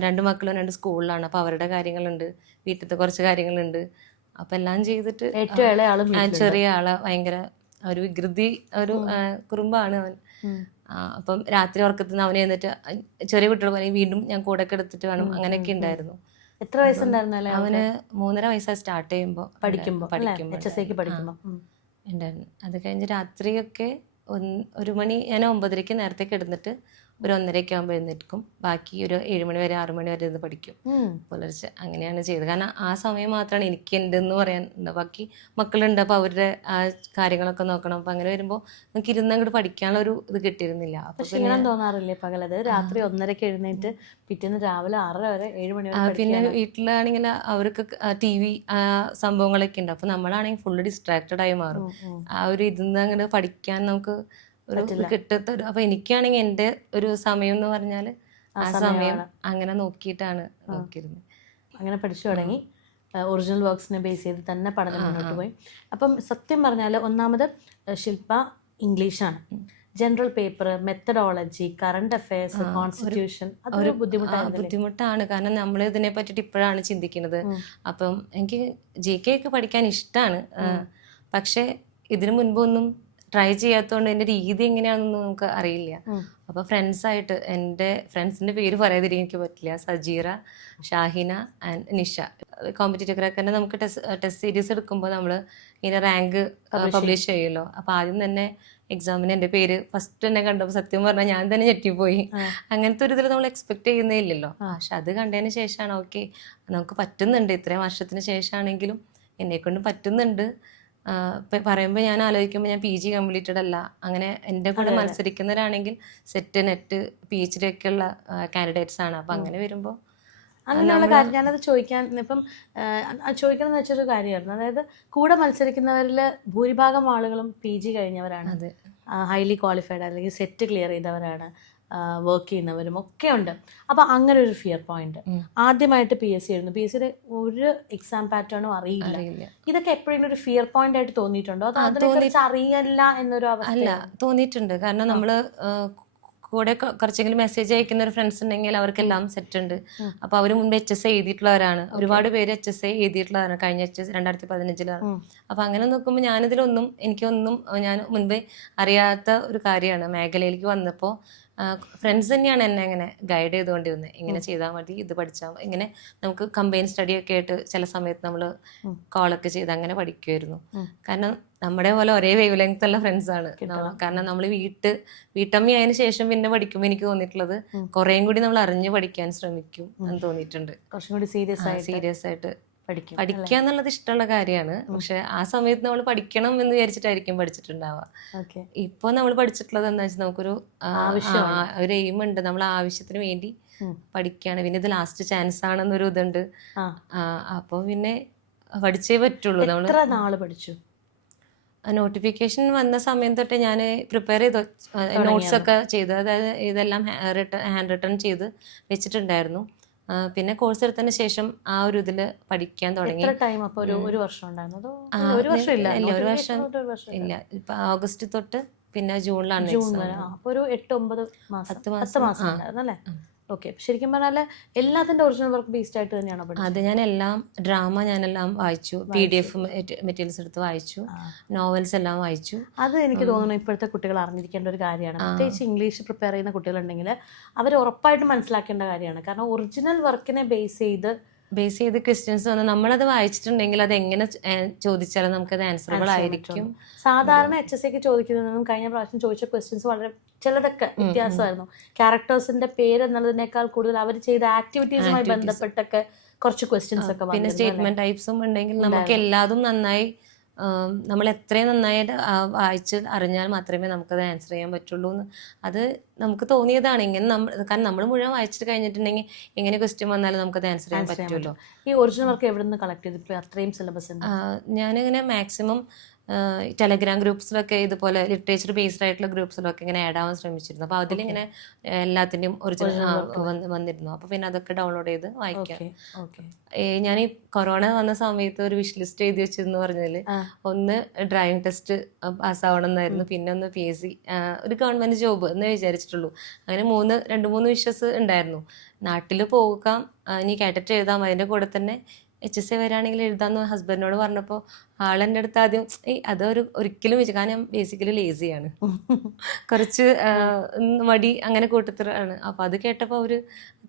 2 മക്കളും 2 സ്കൂളിലാണ്. അപ്പോൾ അവരുടെ കാര്യങ്ങളുണ്ട്, വീട്ടിലത്തെ കുറച്ച് കാര്യങ്ങളുണ്ട്. അപ്പം എല്ലാം ചെയ്തിട്ട് ചെറിയ ആളെ ഭയങ്കര ഒരു വികൃതി, ഒരു കുറുമ്പാണ് അവൻ. അപ്പം രാത്രി ഉറക്കത്തിൽ നിന്ന് അവനെ എന്നിട്ട് ചെറിയ കുട്ടികൾ പോലെ വീണ്ടും ഞാൻ കൂടെ എടുത്തിട്ട് വേണം, അങ്ങനെയൊക്കെ ഉണ്ടായിരുന്നു. എത്ര വയസ്സുണ്ടായിരുന്നു? അവന് 3.5 വയസ്സായി സ്റ്റാർട്ട് ചെയ്യുമ്പോൾ പഠിക്കുമ്പോൾ ഉണ്ടായിരുന്നു. അത് കഴിഞ്ഞ് രാത്രിയൊക്കെ 1 മണി, ഞാൻ 9:30 നേരത്തെ കിടന്നിട്ട് ഒരു 1:30 ആകുമ്പോൾ എഴുന്നേൽക്കും. ബാക്കി ഒരു 7 മണി വരെ 6 മണി വരെ ഇരുന്ന് പഠിക്കും പുലർച്ചെ. അങ്ങനെയാണ് ചെയ്തത്. കാരണം ആ സമയം മാത്രമാണ് എനിക്ക് ഉണ്ടെന്ന് പറയാൻ. ബാക്കി മക്കളുണ്ട്, അപ്പോൾ അവരുടെ ആ കാര്യങ്ങളൊക്കെ നോക്കണം. അപ്പം അങ്ങനെ വരുമ്പോൾ നമുക്ക് ഇരുന്ന് അങ്ങോട്ട് പഠിക്കാനുള്ള ഒരു ഇത് കിട്ടിയിരുന്നില്ല. അപ്പം ക്ഷീണം തോന്നാറില്ലേ പകലത്? രാത്രി 1:30 എഴുന്നേറ്റ് പിറ്റേന്ന് രാവിലെ 6 വരെ 7 മണി വരെ. പിന്നെ വീട്ടിലാണെങ്കിൽ അവർക്ക് TV സംഭവങ്ങളൊക്കെ ഉണ്ട്. അപ്പം നമ്മളാണെങ്കിൽ ഫുള്ള് ഡിസ്ട്രാക്റ്റഡ് ആയി മാറും. ആ ഒരു ഇതിന്ന് അങ്ങോട്ട് പഠിക്കാൻ നമുക്ക് ഒരു കിട്ടത്ത. അപ്പൊ എനിക്കാണെങ്കിൽ എൻ്റെ ഒരു സമയം എന്ന് പറഞ്ഞാൽ ആ സമയം അങ്ങനെ നോക്കിയിട്ടാണ് നോക്കിയിരുന്നത്. അങ്ങനെ പഠിച്ചു തുടങ്ങി. ഒറിജിനൽ വർക്ക്സിനെ ബേസ് ചെയ്ത് തന്നെ പഠനം മുന്നോട്ട് പോയി. അപ്പം സത്യം പറഞ്ഞാൽ ഒന്നാമത് ശില്പ ഇംഗ്ലീഷാണ്. General paper, methodology, current affairs, constitution അതൊരു ബുദ്ധിമുട്ടാണ്. കാരണം നമ്മൾ ഇതിനെ പറ്റിയിട്ട് ഇപ്പോഴാണ് ചിന്തിക്കുന്നത്. അപ്പം എനിക്ക് GK ഒക്കെ പഠിക്കാൻ ഇഷ്ടമാണ്, പക്ഷെ ഇതിനു മുൻപൊന്നും ട്രൈ ചെയ്യാത്തതുകൊണ്ട് എൻ്റെ രീതി എങ്ങനെയാണെന്ന് നമുക്ക് അറിയില്ല. അപ്പോൾ ഫ്രണ്ട്സായിട്ട്, എൻ്റെ ഫ്രണ്ട്സിൻ്റെ പേര് പറയാതിരിക്കാൻ എനിക്ക് പറ്റില്ല, സജീറ, ഷാഹിന ആൻഡ് നിഷ. കോമ്പറ്റേറ്റീവ് ക്രാക്കറിൻ്റെ നമുക്ക് ടെസ്റ്റ് സീരീസ് എടുക്കുമ്പോൾ നമ്മൾ ഇങ്ങനെ റാങ്ക് പബ്ലിഷ് ചെയ്യുമല്ലോ. അപ്പോൾ ആദ്യം തന്നെ എക്സാമിന് എൻ്റെ പേര് ഫസ്റ്റ് തന്നെ കണ്ടപ്പോൾ സത്യം പറഞ്ഞാൽ ഞാൻ തന്നെ ഞെട്ടിപ്പോയി. അങ്ങനത്തെ ഒരു ഇതിൽ നമ്മൾ എക്സ്പെക്ട് ചെയ്യുന്നേ ഇല്ലല്ലോ. പക്ഷെ അത് കണ്ടതിന് ശേഷമാണ് ഓക്കെ നമുക്ക് പറ്റുന്നുണ്ട്. ഇത്രയും വർഷത്തിന് ശേഷമാണെങ്കിലും എന്നെക്കൊണ്ട് പറ്റുന്നുണ്ട് പറയുമ്പോൾ ഞാൻ ആലോചിക്കുമ്പോൾ ഞാൻ PG കംപ്ലീറ്റഡ് അല്ല. അങ്ങനെ എൻ്റെ കൂടെ മത്സരിക്കുന്നവരാണെങ്കിൽ സെറ്റ്, നെറ്റ്, PhD ഒക്കെ ഉള്ള കാൻഡിഡേറ്റ്സ് ആണ്. അപ്പം അങ്ങനെ വരുമ്പോൾ അങ്ങനെയുള്ള കാര്യം ഞാനത് ചോദിക്കണം എന്ന് വെച്ചൊരു കാര്യമായിരുന്നു. അതായത് കൂടെ മത്സരിക്കുന്നവരിൽ ഭൂരിഭാഗം ആളുകളും PG കഴിഞ്ഞവരാണ്, ഹൈലി ക്വാളിഫൈഡ് അല്ലെങ്കിൽ സെറ്റ് ക്ലിയർ ചെയ്തവരാണ്, വർക്ക് ചെയ്യുന്നവരും ഒക്കെ ഉണ്ട്. അപ്പം അങ്ങനെ ഒരു ഫിയർ പോയിന്റ്. ആദ്യമായിട്ട് PSC എഴുതുന്നു, PSCയുടെ ഒരു എക്സാം പാറ്റേണും അറിയില്ല. ഇതൊക്കെ എപ്പോഴും ഒരു ഫിയർ പോയിന്റ് ആയിട്ട് തോന്നിയിട്ടുണ്ടോ? അത് അറിയില്ല എന്നൊരു അവസ്ഥ തോന്നിയിട്ടുണ്ട്. കാരണം നമ്മൾ കൂടെ കുറച്ചെങ്കിലും മെസ്സേജ് അയക്കുന്ന ഒരു ഫ്രണ്ട്സ് ഉണ്ടെങ്കിൽ അവർക്കെല്ലാം സെറ്റ് ഉണ്ട്. അപ്പോൾ അവർ മുൻപ് HSA എഴുതിയിട്ടുള്ളവരാണ്. ഒരുപാട് പേര് HSA എഴുതിയിട്ടുള്ളവരാണ്, കഴിഞ്ഞ 2015 അപ്പോൾ അങ്ങനെ നോക്കുമ്പോൾ എനിക്കൊന്നും ഞാൻ മുൻപേ അറിയാത്ത ഒരു കാര്യമാണ്. മേഖലയിലേക്ക് വന്നപ്പോൾ ഫ്രണ്ട്സ് തന്നെയാണ് എന്നെ അങ്ങനെ ഗൈഡ് ചെയ്തുകൊണ്ടിരുന്നത്. ഇങ്ങനെ ചെയ്താൽ മതി, ഇത് പഠിച്ചാൽ ഇങ്ങനെ നമുക്ക് കമ്പൈൻ സ്റ്റഡി ഒക്കെ ആയിട്ട് ചില സമയത്ത് നമ്മൾ കോളൊക്കെ ചെയ്ത് അങ്ങനെ പഠിക്കുമായിരുന്നു. കാരണം നമ്മുടെ പോലെ ഒരേ വേവ് ലെങ്ത് ഉള്ള ഫ്രണ്ട്സാണ്. കാരണം നമ്മൾ വീട്ടമ്മയായതിനു ശേഷം പിന്നെ പഠിക്കുമ്പോൾ എനിക്ക് തോന്നിയിട്ടുള്ളത് കുറേയും കൂടി നമ്മൾ അറിഞ്ഞ് പഠിക്കാൻ ശ്രമിക്കും എന്ന് തോന്നിയിട്ടുണ്ട്. കുറച്ചും കൂടി സീരിയസ് ആയിട്ട് പഠിക്കും. പഠിക്കുക എന്നുള്ളത് ഇഷ്ടമുള്ള കാര്യമാണ്. പക്ഷെ ആ സമയത്ത് നമ്മൾ പഠിക്കണം എന്ന് വിചാരിച്ചിട്ടായിരിക്കും പഠിച്ചിട്ടുണ്ടാവുക. ഓക്കെ. ഇപ്പോൾ നമ്മൾ പഠിച്ചിട്ടുള്ളത് എന്താ വെച്ചാൽ നമുക്കൊരു ഒരു എയിം ഉണ്ട്, നമ്മൾ ആവശ്യത്തിന് വേണ്ടി പഠിക്കുകയാണ്. പിന്നെ ഇത് ലാസ്റ്റ് ചാൻസ് ആണെന്നൊരു ഇതുണ്ട്. അപ്പോൾ പിന്നെ പഠിച്ചേ പറ്റുള്ളൂ. നമ്മൾ എത്ര നാള് പഠിച്ചു? നോട്ടിഫിക്കേഷൻ വന്ന സമയം തൊട്ട് ഞാൻ പ്രിപ്പയർ ചെയ്ത് നോട്ട്സ് ഒക്കെ ചെയ്ത്, അതായത് ഇതെല്ലാം ഹാൻഡ് റിട്ടേൺ ചെയ്ത് വെച്ചിട്ടുണ്ടായിരുന്നു. പിന്നെ കോഴ്സ് എടുത്തതിന് ശേഷം ആ ഒരു ഇതിൽ പഠിക്കാൻ തുടങ്ങി. ടൈം അപ്പോൾ ഒരു വർഷം ഉണ്ടായിരുന്നു? ഒരു വർഷം ഇല്ല, ഇല്ല. ഇപ്പൊ ഓഗസ്റ്റ് തൊട്ട് പിന്നെ ജൂണിലാണ്. അപ്പോൾ ഒരു 8-9 മാസം, 10 മാസം ഉണ്ടായിരുന്നു അല്ലേ? ഓക്കെ. ശരിക്കും പറഞ്ഞാൽ എല്ലാത്തിൻ്റെ ഒറിജിനൽ വർക്ക് ബേസ്ഡ് ആയിട്ട് തന്നെയാണോ പഠിച്ചത്? അത് ഞാനെല്ലാം ഞാനെല്ലാം വായിച്ചു, PDF മെറ്റീരിയൽസ് എടുത്ത് വായിച്ചു, നോവൽസ് എല്ലാം വായിച്ചു. അത് എനിക്ക് തോന്നുന്നു ഇപ്പോഴത്തെ കുട്ടികൾ അറിഞ്ഞിരിക്കേണ്ട ഒരു കാര്യമാണ്. പ്രത്യേകിച്ച് ഇംഗ്ലീഷ് പ്രിപ്പയർ ചെയ്യുന്ന കുട്ടികളുണ്ടെങ്കിൽ അവർ ഉറപ്പായിട്ടും മനസ്സിലാക്കേണ്ട കാര്യമാണ്. കാരണം ഒറിജിനൽ വർക്കിനെ ബേസ് ചെയ്ത് ക്വസ്റ്റ്യൻസ് വന്ന് നമ്മളത് വായിച്ചിട്ടുണ്ടെങ്കിൽ അത് എങ്ങനെ ചോദിച്ചാലും നമുക്കത് ആൻസറബിൾ ആയിരിക്കും. സാധാരണ HSC ചോദിക്കുന്നതും കഴിഞ്ഞ പ്രാവശ്യം ചോദിച്ച ക്വസ്റ്റ്യൻസ് വളരെ ചിലതൊക്കെ വ്യത്യാസമായിരുന്നു. ക്യാരക്ടേഴ്സിന്റെ പേര് എന്നുള്ളതിനേക്കാൾ കൂടുതൽ അവർ ചെയ്ത ആക്ടിവിറ്റീസുമായി ബന്ധപ്പെട്ടൊക്കെ കുറച്ച് ക്വസ്റ്റ്യൻസ് ഒക്കെ. പിന്നെ സ്റ്റേറ്റ്മെന്റ് ടൈപ്സും ഉണ്ടെങ്കിൽ നമുക്ക് എല്ലാതും നന്നായി, നമ്മൾ എത്രയും നന്നായിട്ട് വായിച്ച് അറിഞ്ഞാൽ മാത്രമേ നമുക്കത് ആൻസർ ചെയ്യാൻ പറ്റുള്ളൂ എന്ന് അത് നമുക്ക് തോന്നിയതാണ്. ഇങ്ങനെ കാരണം നമ്മൾ മുഴുവൻ വായിച്ചിട്ട് കഴിഞ്ഞിട്ടുണ്ടെങ്കിൽ എങ്ങനെ ക്വസ്റ്റ്യൻ വന്നാലും നമുക്കത് ആൻസർ ചെയ്യാൻ പറ്റുമല്ലോ. ഈ ഒറിജിനൽ വർക്ക് എവിടെ നിന്ന് കളക്ട് ചെയ്തിട്ട് അത്രയും സിലബസ്? ഞാനിങ്ങനെ മാക്സിമം ടെലഗ്രാം ഗ്രൂപ്പ്സിലൊക്കെ ഇതുപോലെ ലിറ്ററേച്ചർ ബേസ്ഡ് ആയിട്ടുള്ള ഗ്രൂപ്പ്സിലൊക്കെ ഇങ്ങനെ ആഡ് ആവാൻ ശ്രമിച്ചിരുന്നു. അപ്പോൾ അതിലിങ്ങനെ എല്ലാത്തിൻ്റെയും ഒറിജിനൽ വന്നിരുന്നു. അപ്പോൾ പിന്നെ അതൊക്കെ ഡൗൺലോഡ് ചെയ്ത് വായിക്കാം. ഞാൻ ഈ കൊറോണ വന്ന സമയത്ത് ഒരു വിഷ് ലിസ്റ്റ് എഴുതി വെച്ചെന്ന് പറഞ്ഞാൽ ഒന്ന് ഡ്രൈവിംഗ് ടെസ്റ്റ് പാസ്സാവണം എന്നായിരുന്നു, പിന്നെ ഒന്ന് PSC, ഒരു ഗവൺമെൻറ് ജോബ് എന്നേ വിചാരിച്ചിട്ടുള്ളൂ. അങ്ങനെ 2-3 വിഷസ് ഉണ്ടായിരുന്നു. നാട്ടിൽ പോകാം, ഇനി കാറ്ററ്റ് എഴുതാം, അതിൻ്റെ കൂടെ തന്നെ HSC വരികയാണെങ്കിൽ എഴുതാമെന്ന് ഹസ്ബൻഡിനോട് പറഞ്ഞപ്പോൾ ആളെൻ്റെ അടുത്ത് ആദ്യം ഒരിക്കലും കാരണം ഞാൻ ബേസിക്കലി ലേസിയാണ്, കുറച്ച് മടി അങ്ങനെ കൂട്ടത്തിലാണ്. അപ്പോൾ അത് കേട്ടപ്പോൾ അവർ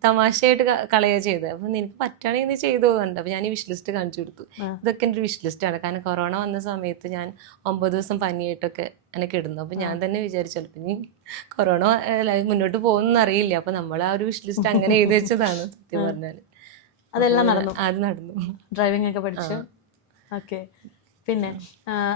തമാശയായിട്ട് കളയുക ചെയ്തത്. അപ്പം നിനക്ക് പറ്റുകയാണെങ്കിൽ നീ ചെയ്തു പോകുന്നുണ്ട്. അപ്പോൾ ഞാൻ ഈ വിഷ് ലിസ്റ്റ് കാണിച്ചു കൊടുത്തു. ഇതൊക്കെ എൻ്റെ ഒരു വിഷ് ലിസ്റ്റാണ്. കാരണം കൊറോണ വന്ന സമയത്ത് ഞാൻ 9 ദിവസം പനിയായിട്ടൊക്കെ എനിക്ക് ഇടുന്നു. അപ്പോൾ ഞാൻ തന്നെ വിചാരിച്ചല്ലോ പിന്നെ കൊറോണ മുന്നോട്ട് പോകുമെന്ന് അറിയില്ല. അപ്പോൾ നമ്മൾ ആ ഒരു വിഷ് ലിസ്റ്റ് അങ്ങനെ എഴുതി വെച്ചതാണ് സത്യം പറഞ്ഞാൽ. അതെല്ലാം നടന്നു? അത് നടന്നു. ഡ്രൈവിംഗ് ഒക്കെ പഠിച്ചു. ഓക്കെ. പിന്നെ